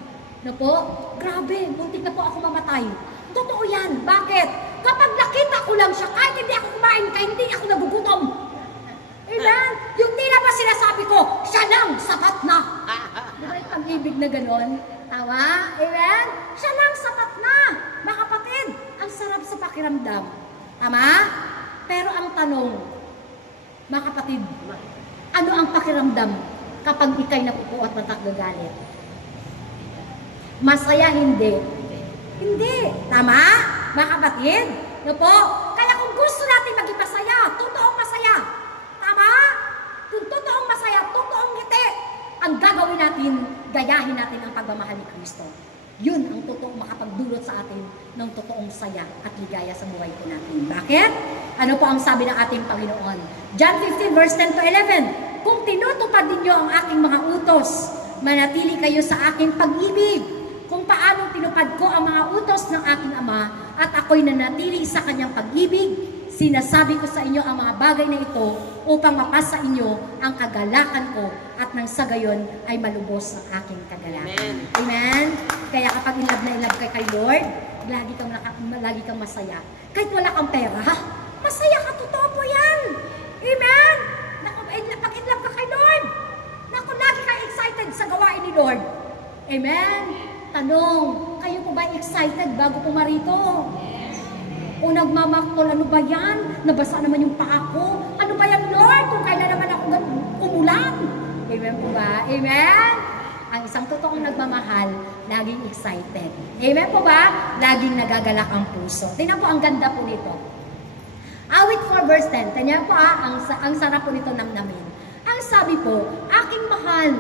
na po, grabe, muntik na po ako mamatay. Totoo yan. Bakit? Kapag nakita ko lang siya, kahit hindi ako kumain, kahit hindi ako nagugutom. Amen? Yung tila ba sinasabi ko, siya lang, sapat na. Di ba yung pag-ibig na ganon? Tawa? Amen? Siya lang, sapat na. Mga kapatid, ang sarap sa pakiramdam. Tama? Pero ang tanong, Mga kapatid, ano ang pakiramdam kapag ikay napupo at natagagalit? Masaya, hindi? Hindi. Tama? Mga kapatid? No po? Kaya kung gusto natin maging masaya, totoong masaya. Tama? Kung totoong masaya, totoong ngiti, ang gagawin natin, gayahin natin ang pagmamahal ni Kristo. Yun ang totoong makapagdulot sa atin ng totoong saya at ligaya sa buhay po natin. Bakit? Ano po ang sabi ng ating Panginoon? John 15 verse 10 to 11. Kung tinutupad ninyo ang aking mga utos, manatili kayo sa aking pag-ibig. Kung paano tinupad ko ang mga utos ng aking Ama at ako'y nanatili sa kanyang pag-ibig, sinasabi ko sa inyo ang mga bagay na ito upang mapasa inyo ang kagalakan ko at nang sa gayon ay malubos ang aking kagalakan. Amen? Kaya kapag in love na in love ka kay Lord, lagi kang masaya. Kahit wala kang pera, masaya ka, totoo po yan. Amen? Naku, pag in love ka kay Lord, naku, lagi kang excited sa gawain ni Lord. Amen? Tanong, kayo po ba excited bago pumarito? O nagmamaktol, ano ba yan? Nabasa naman yung paa ko. Ano ba yan, Lord? Kung kailan naman ako umulan. Amen po ba? Amen? Ang isang totoong nagmamahal, laging excited. Amen po ba? Laging nagagalak ang puso. Tingnan po, ang ganda po nito. Awit 4 verse 10. Tingnan po ang sarap po nito namnamin. Ang sabi po, aking mahal,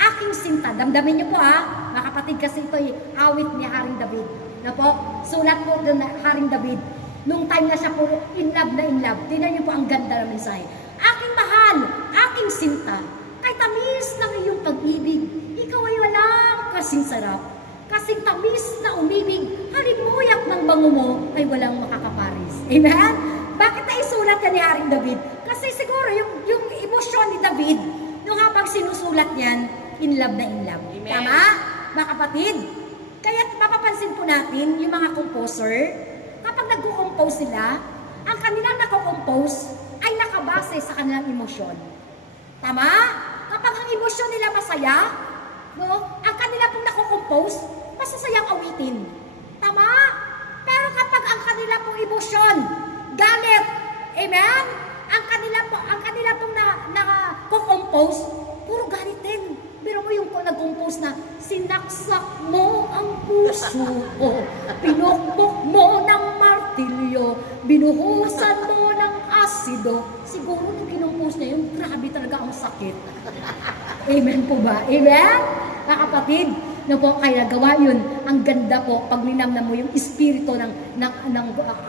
aking sinta. Damdamin niyo po mga kapatid, kasi ito awit ni Haring David. Na po, sulat po doon na Haring David. Nung time na siya po in love na in love. Tingnan niyo po ang ganda ng mensahe. Aking mahal, aking sinta, kay tamis ng iyong pag-ibig, ikaw ay walang kasing sarap. Kasing tamis na umibig, halimuyak ng bango mo ay walang makakaparis. Amen? Bakit naisulat yan ni Haring David? Kasi siguro yung emosyon ni David, nung habang sinusulat yan, in love na in love. Amen. Tama? Mga kapatid? Kaya mapapansin po natin, yung mga composer, kapag nag-compose sila, ang kanilang nako-compose ay nakabase sa kanilang emosyon. Tama? Kapag ang emosyon nila masaya, ang kanila pong nako-compose, masasayang awitin. Tama? Pero kapag ang kanila pong emosyon, galit, amen? Ang kanila pong nako-compose, puro galit din. Pero mo yung nag-compose na, sinaksak mo ang puso ko, pinukpok mo ng martilyo, binuhusan mo ng asido. Siguro nung kinompose niya yun, grabe talaga ang sakit. Amen po ba? Amen? Mga kapatid, na po kaya gawa yun, ang ganda po, pag ninamnam mo yung espiritu ng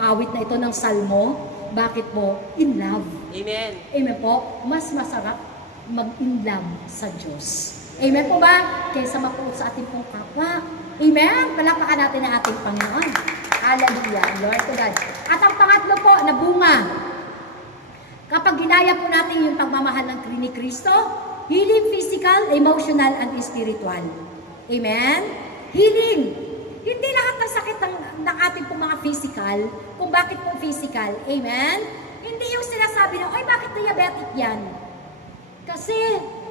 awit na ito ng salmo, bakit po? In love. Amen. Amen po, mas masarap mag-in love sa Diyos. Amen po ba? Kaysa mapuot sa ating pong kapwa. Amen? Palakpakan natin ang ating Panginoon. Hallelujah. Lord to God. At ang pangatlo po, na bunga. Kapag ginaya po natin yung pagmamahal ni Kristo, healing physical, emotional, and spiritual. Amen? Healing. Hindi lahat ng sakit ng ating pong mga physical, kung bakit po physical. Amen? Hindi yung sinasabi na, oy, bakit diabetic yan? Kasi,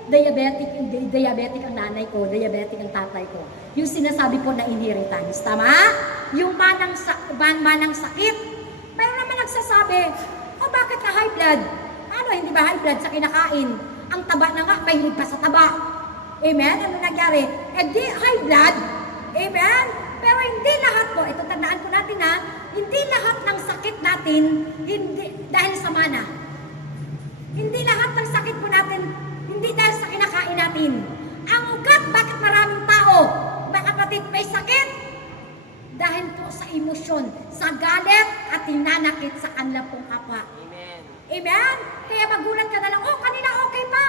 diabetic ang nanay ko, diabetic ang tatay ko. Yung sinasabi po na inheritance, tama? Yung manang sakit. Pero naman nagsasabi, bakit ka high blood? Ano, hindi ba high blood sa kinakain? Ang taba na nga, mahilig pa sa taba. Amen? Ano nangyari? Di high blood. Amen? Pero hindi lahat po, ito tandaan po natin hindi lahat ng sakit natin, hindi dahil sa mana. Hindi lahat ng sakit po natin, hindi dahil sa kinakain natin. Ang ugat, bakit maraming tao, mga kapatid, may sakit? Dahil po sa emosyon, sa galit at hinanakit sa kanilang pong kapwa. Amen. Amen? Kaya magulat ka na lang, kanina okay pa.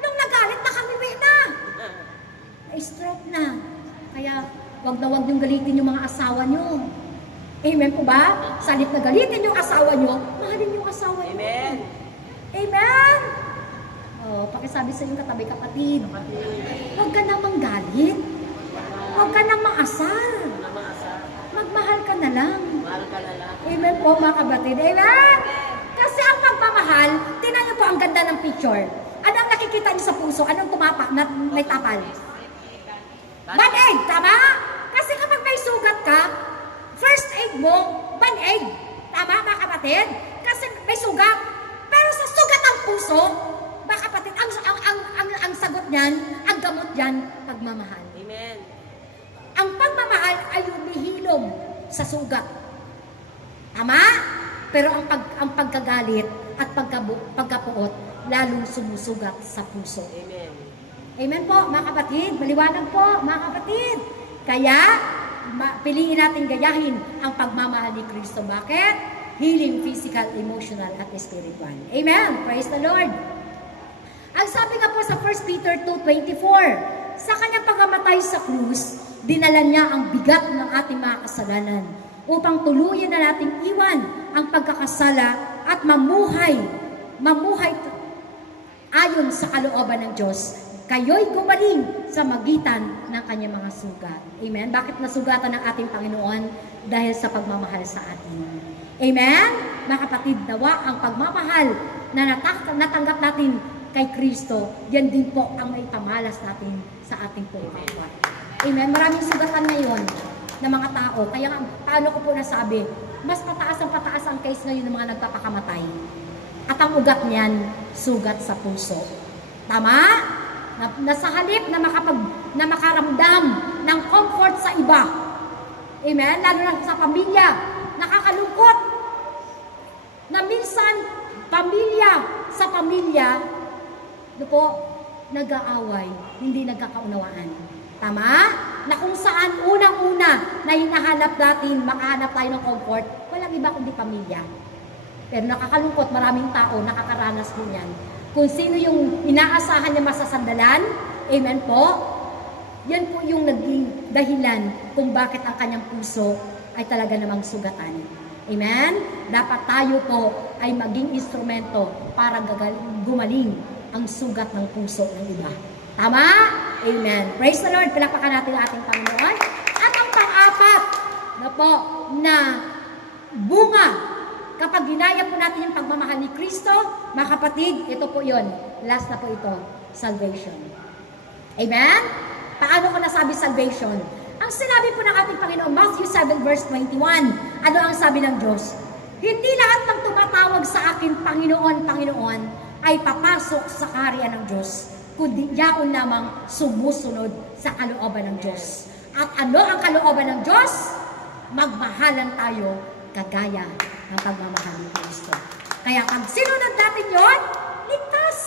Nung nagalit, nakamiwi na. Stroke na. Kaya, wag na wag niyong galitin yung mga asawa niyo. Amen po ba? Salit na galitin yung asawa niyo, mahalin yung asawa niyo. Amen. Amen? Pakisabi sa iyong katabi kapatid. Huwag ka namang galit. Huwag ka nang maasar. Magmahal ka na lang. Amen po mga kapatid. Amen? Kasi ang pagmamahal, tingnan niyo po ang ganda ng picture. Ano ang nakikita niyo sa puso? Anong tumapak na may tapal? Band-aid, tama? Kasi kapag may sugat ka, first aid mo, band-aid. Tama mga kapatid? Kasi may sugat. Pero sa sugat ang dyan, pagmamahal. Amen. Ang pagmamahal ay humihilom sa sugat. Tama? Pero ang pagkagalit at pagkapuot, lalong sumusugat sa puso. Amen. Amen po, mga kapatid. Maliwanag po, mga kapatid. Kaya, piliin natin gayahin ang pagmamahal ni Kristo. Bakit? Healing, physical, emotional, at spiritual. Amen. Praise the Lord. Ang sabi nga po sa 1 Peter 2:24, sa kanyang pagkamatay sa krus, dinala niya ang bigat ng ating mga kasalanan upang tuluyan na nating iwan ang pagkakasala at mamuhay ayon sa kalooban ng Diyos. Kayo'y gumaling sa magitan ng kanyang mga sugat. Amen? Bakit nasugatan ng ating Panginoon? Dahil sa pagmamahal sa atin. Amen? Mga kapatid, nawa ang pagmamahal na natanggap natin kay Kristo, yan din po ang may pamalas natin sa ating pagkakwa. Amen? Maraming sugatan ngayon ng mga tao. Kaya paano ko po nasabi, mas pataas ang case ngayon ng mga nagpapakamatay. At ang ugat niyan, sugat sa puso. Tama? Na sa halip na makaramdam ng comfort sa iba. Amen? Lalo na sa pamilya. Nakakalungkot. Na minsan, sa pamilya, nag-aaway, hindi nagkakaunawaan. Tama? Na kung saan unang-una na hinahanap natin, makahanap tayo ng comfort, walang iba kundi pamilya. Pero nakakalungkot, maraming tao nakakaranas po yan. Kung sino yung inaasahan niya masasandalan, amen po, yan po yung naging dahilan kung bakit ang kanyang puso ay talaga namang sugatan. Amen? Dapat tayo po ay maging instrumento para gumaling ang sugat ng puso ng iba. Tama? Amen. Praise the Lord. Palakpakan natin ang ating Panginoon. At ang pang-apat na bunga kapag ginaya po natin yung pagmamahal ni Kristo, mga kapatid, ito po yun. Last na po ito, salvation. Amen? Paano ko nasabi salvation? Ang sinabi po ng ating Panginoon, Matthew 7 verse 21, ano ang sabi ng Diyos? Hindi lahat ng tumatawag sa akin, Panginoon, Panginoon, ay papasok sa kaharian ng Diyos, kundi yaon lamang sumusunod sa kalooban ng Diyos. At ano ang kalooban ng Diyos? Magmahalan tayo kagaya ng pagmamahal ni Kristo. Kaya pag sinunod natin yon, ligtas.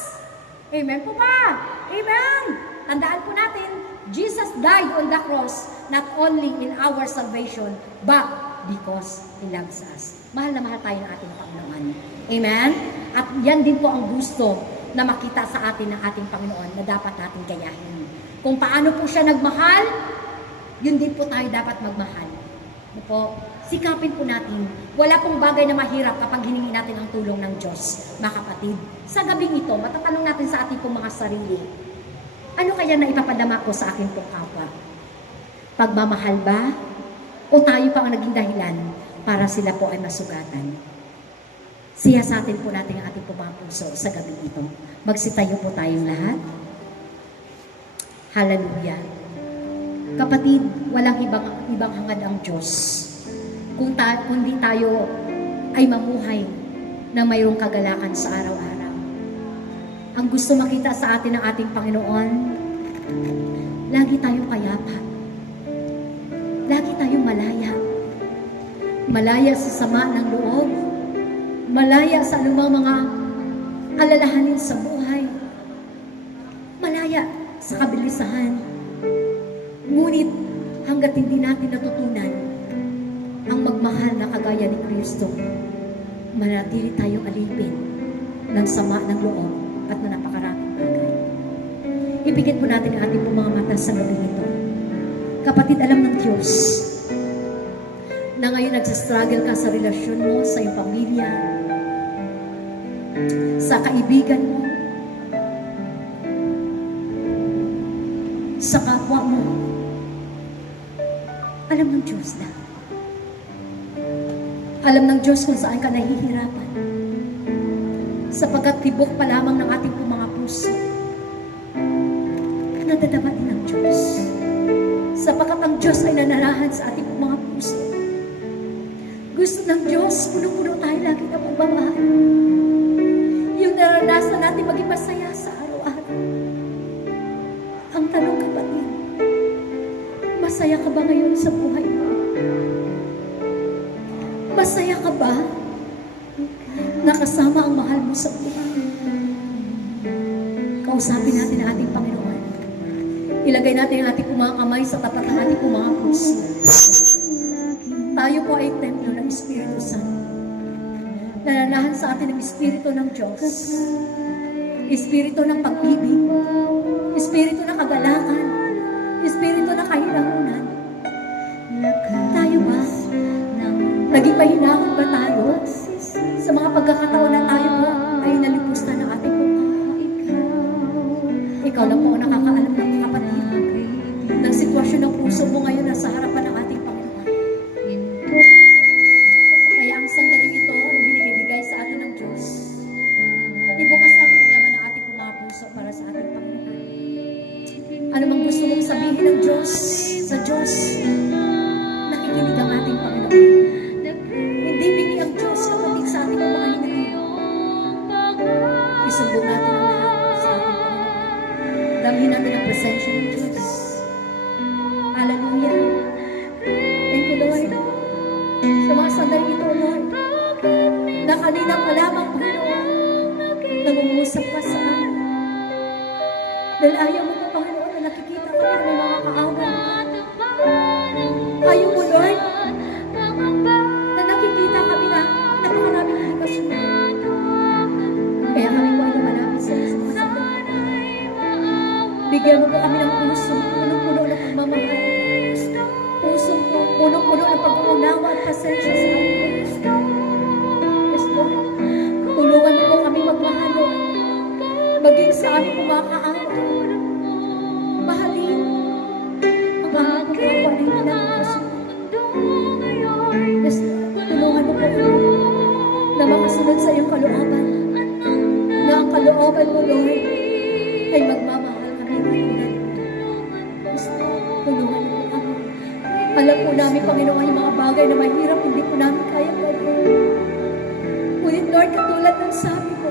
Amen po ba? Amen. Tandaan po natin, Jesus died on the cross not only in our salvation, but because He loves us. Mahal na mahal tayo ng ating Panginoon. Amen? At yan din po ang gusto na makita sa atin ng ating Panginoon na dapat natin gayahin. Kung paano po siya nagmahal, yun din po tayo dapat magmahal. Ano po? Sikapin po natin. Wala pong bagay na mahirap kapag hiningi natin ang tulong ng Diyos, mga kapatid. Sa gabing ito, matatanong natin sa ating pong mga sarili, ano kaya na ipapadama ko sa aking pong kapwa? Pagmamahal ba? O tayo pa ang naging dahilan para sila po ay masugatan? Siyasatin po natin ang ating pong mga puso sa gabing ito. Magsitayo po tayong lahat. Hallelujah. Kapatid, walang ibang hangad ang Diyos. Kundi tayo ay mamuhay na mayroong kagalakan sa araw-araw. Ang gusto makita sa atin ng ating Panginoon, lagi tayong payapa. Lagi tayong malaya. Malaya sa sama ng loob. Malaya sa anumang mga alalahanin sa buhay. Malaya sa kabilisahan. Ngunit hanggat hindi natin natutunan ang magmahal na kagaya ni Kristo, manatili tayong alipin ng sama ng loob at na napakaraming bagay. Ipigit po natin ang ating mga mata sa gabi ito. Kapatid, alam ng Diyos na ngayon nagsistruggle ka sa relasyon mo, sa iyong pamilya, sa kaibigan mo, sa kapwa mo. Alam ng Diyos na. Alam ng Diyos kung saan ka nahihirapan. Sapagkat tibok pa lamang ng ating mga puso, nadadama din ng Diyos. Sapagkat ang Diyos ay nananahan sa ating mga puso. Gusto ng Diyos, puno-puno tayo lagi ng pagmamahal. Yung naranasan natin maging masaya sa araw-araw. Ang tanong kapatid, masaya ka ba ngayon sa buhay mo? Masaya ka ba? Nakasama ang mahal mo sa buhay. Kausapin natin ang ating Panginoon. Ilagay natin ang ating mga kamay sa tapat ng ating mga puso. Tayo po ay templo ng Espiritu Santo. Nananahan sa atin ang Espiritu ng Diyos. Espiritu ng pag-ibig. Espiritu ng kagalakan. Espiritu ng kahirahunan. Tayo ba? Naging mahinahon ba tayo? Sa mga pagkakataon na tayo po ay nalipusta ng ating mukha. Ikaw lang po ang nakakaalam ng mga kapatid ng sitwasyon ng puso mo ngayon na sa harapan ng ating Panginoon. Kaya ang sandaling ito ay binigay sa atin ng Diyos. Ibukas natin ang laman ng ating mga puso para sa ating Panginoon. Ano mang gusto mong sabihin ng Diyos sa Diyos, nakikinig ang ating Panginoon. Hindi bingi ang Diyos kapatid sa ating mga hinahin. Isumbong natin ang lahat sa ating Panginoon. Damhin natin ang presensya ng Diyos. Hallelujah. Thank you, Lord. Sa mga sandali ito, Lord, na kanina pa lamang, Panginoon, nangungusap ka sa amin. Dahil ayaw mo po, Panginoon, na nakikita kami na may mga kaaway. Ayaw mo, Lord, na nakikita kami na napakaraming kasunod. Kaya kami po ay lumalapit sa iyo sa mga sandali. Bigyan mo po kami ng puso, punong-puno ng pagmamahal. Puso po, punong-puno ng pag-uunawa at pasensya sa amin. Yes, Lord. Tulungan mo po kami magmahal, Lord. Maging sa aming mga kaaway. Mahalin ang aming pagkawaling ng kasunod. Yes, Lord. Tulungan mo po kami na makasunod sa iyong kalooban. Na ang kalooban mo, Lord, ay magmamahal kami ng Yes, Lord. Tulungan mo po kami. Alam po namin, Panginoon, yung mga bagay na mahirap, hindi po namin kaya gawin. Ngunit, Lord, katulad ng sabi ko,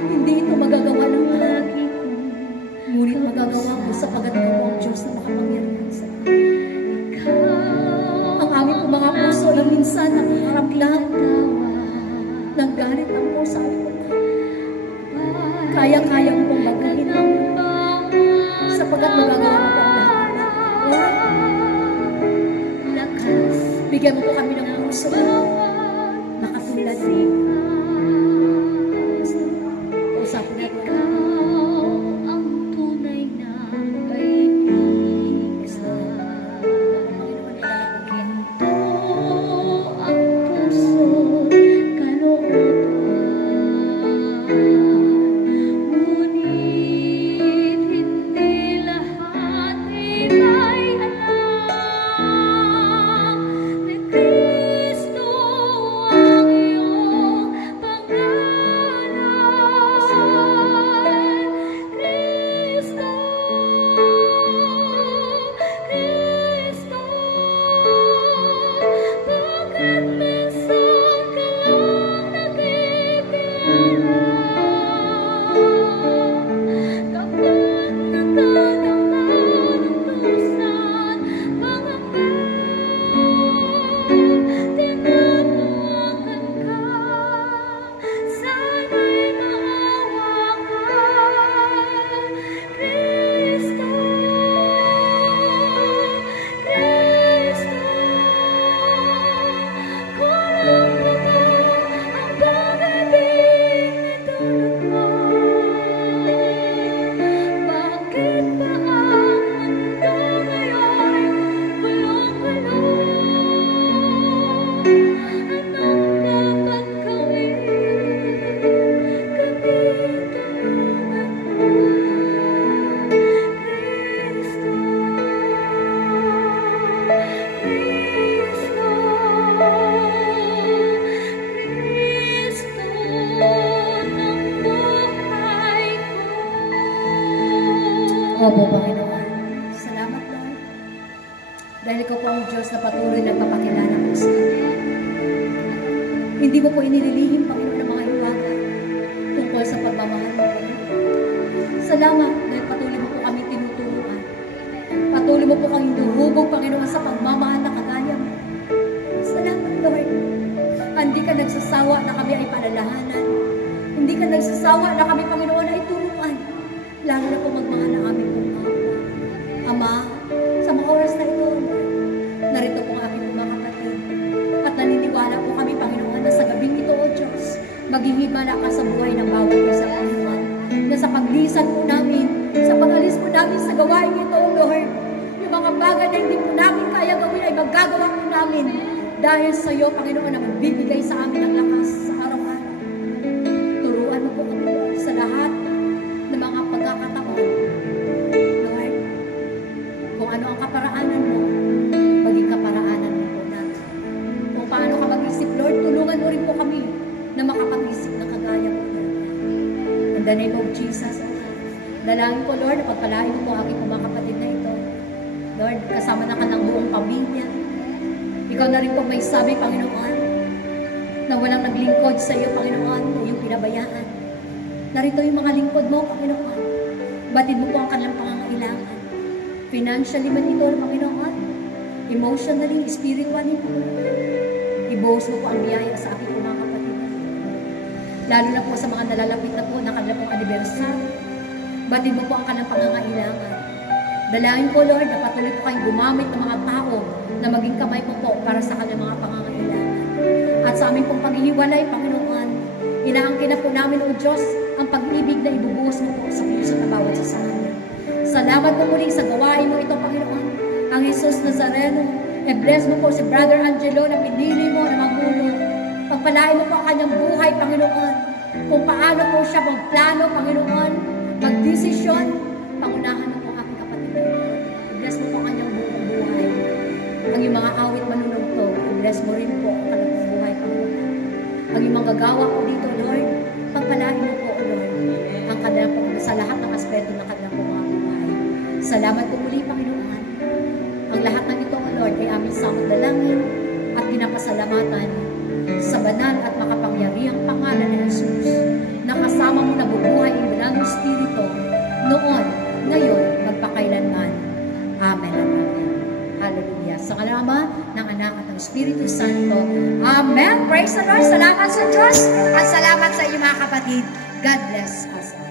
hindi ito magagawa ng lagi. Ngunit magagawa mo sapagat ikaw ang Diyos na makapangyarihan sa ang aming po mga puso na minsan nakaharap lang ng galit ang po sa aming mga. Kaya-kaya mo pong baguhin sapagat magagawa mo po ang lahat. Lord, bigyan mo po kami ng puso na katulad mo. Usapin natin. ang tunay na kaibigan. Ginto ang puso, kalooban. Ngunit hindi lahat ay may alam. Ni Kristo ang iyong pangalan. Kristo, Kristo, bakit minsan ka lang nakikilala? Kapag nakadama ng tusan, mga tinabukan ka, sana'y maawa ka. Kristo, Kristo, kulang pa ba ang pag-ibig na tulad mo? Bakit ba ang mundo ngayon bulong-bulong? Anong dapat gawin? Kami tulungan mo. Kristo, Kristo, Kristo ng buhay ko. Opo, Panginoon. Salamat, Lord. Dahil ikaw po ang Diyos na patuloy nagpapakilala po sa amin. Hindi mo po inililihim, Panginoon, ang mga hiwaga tungkol sa pagmamahal mo, Panginoon. Salamat dahil patuloy mo po kami mo po kami duhubog, Panginoon, sa pagmamahal na kagaya mo. Salamat, Lord. Hindi ka nagsasawa na kami ay palalahanan. Hindi ka nagsasawa na kami, Panginoon, ay turuan. Lalo na po magmahal ang aming pong Ama, sa mga oras na ito, Lord, narito po ang aking mga kapatid. At naniniwala po kami, Panginoon, na sa gabing ito, O Diyos, maghihimala ka sa buhay ng bawat isa, Panginoon. Na sa paglisan po namin, sa pag-alis po namin sa gawain ito, O Lord, yung mga bagay na hindi po namin kaya gawin ay magagawa po namin dahil sa iyo, Panginoon, na magbibigay sa amin ng lakas sa araw-araw. Turuan mo po kami, Lord, sa lahat ng mga pagkakataon. Lord, kung ano ang kaparaanan mo, maging kaparaanan mo po natin. Kung paano ka mag-isip, Lord, tulungan mo rin po kami na makapag-isip na kagaya mo, Lord. In the name of Jesus, O God. Dalangin ko, Lord, na pagpalain mo po ang aking mga kapatid na ito. Lord, kasama na ka ng buong pamilya. Ikaw na rin po may sabi, Panginoon, na walang naglingkod sa iyo, Panginoon, na iyong pinabayaan. Narito yung mga lingkod mo, Panginoon. Batid mo po ang kanilang pangangailangan. Financially man ito, Panginoon. Emotionally, spiritually, Panginoon. Ibuhos mo po ang biyaya sa aking mga kapatid. Lalo na po sa mga nalalapit na po na kanilang pong anniversary. Batid mo po ang kanilang pangangailangan. Dalangin ko, Lord, na patuloy po kayong gumamit ng mga tao na maging kamay po po para sa kanilang mga pangangailangan. At sa aming pong paghihiwalay, Panginoon, inaangkin na po namin, O Diyos, ang pag-ibig na ibubuhos mo po sa puso na bawat isa sa amin. Salamat po muli sa gawain mo ito, Panginoon. Ang Jesus Nazareno, bless mo po si Brother Angelo na pinili mo na magulo. Pagpalain mo po ang kanyang buhay, Panginoon. Kung paano po siya magplano, Panginoon, magdesisyon, pangunahan mo po ang aking kapatid na ito. Bless mo po ang kanyang buong buhay. Ang iyong mga awit manunugto, bless mo rin po ang kanyang buhay, Panginoon. Ang iyong mga gagawa po dito, Lord, pagpalain mo po, Lord, ang kanilang po sa lahat ng aspeto ng kanilang po mga buhay. Salamat po muli, Panginoon. Ang lahat ng ito, Lord, ay aming samot dalangin at pinapasalamatan sa banal at makapangyarihang pangalan ni Jesus na kasama mo na bubuhay ang banal ng Espiritu noon, ngayon, magpakailanman. Amen at amen. Hallelujah. Sa ngalan ng Ama, ng Anak at ng Espiritu Santo. Amen. Praise the Lord. Salamat sa Diyos at salamat sa inyong mga kapatid. God bless us all.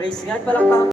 Praise God, palakpakan.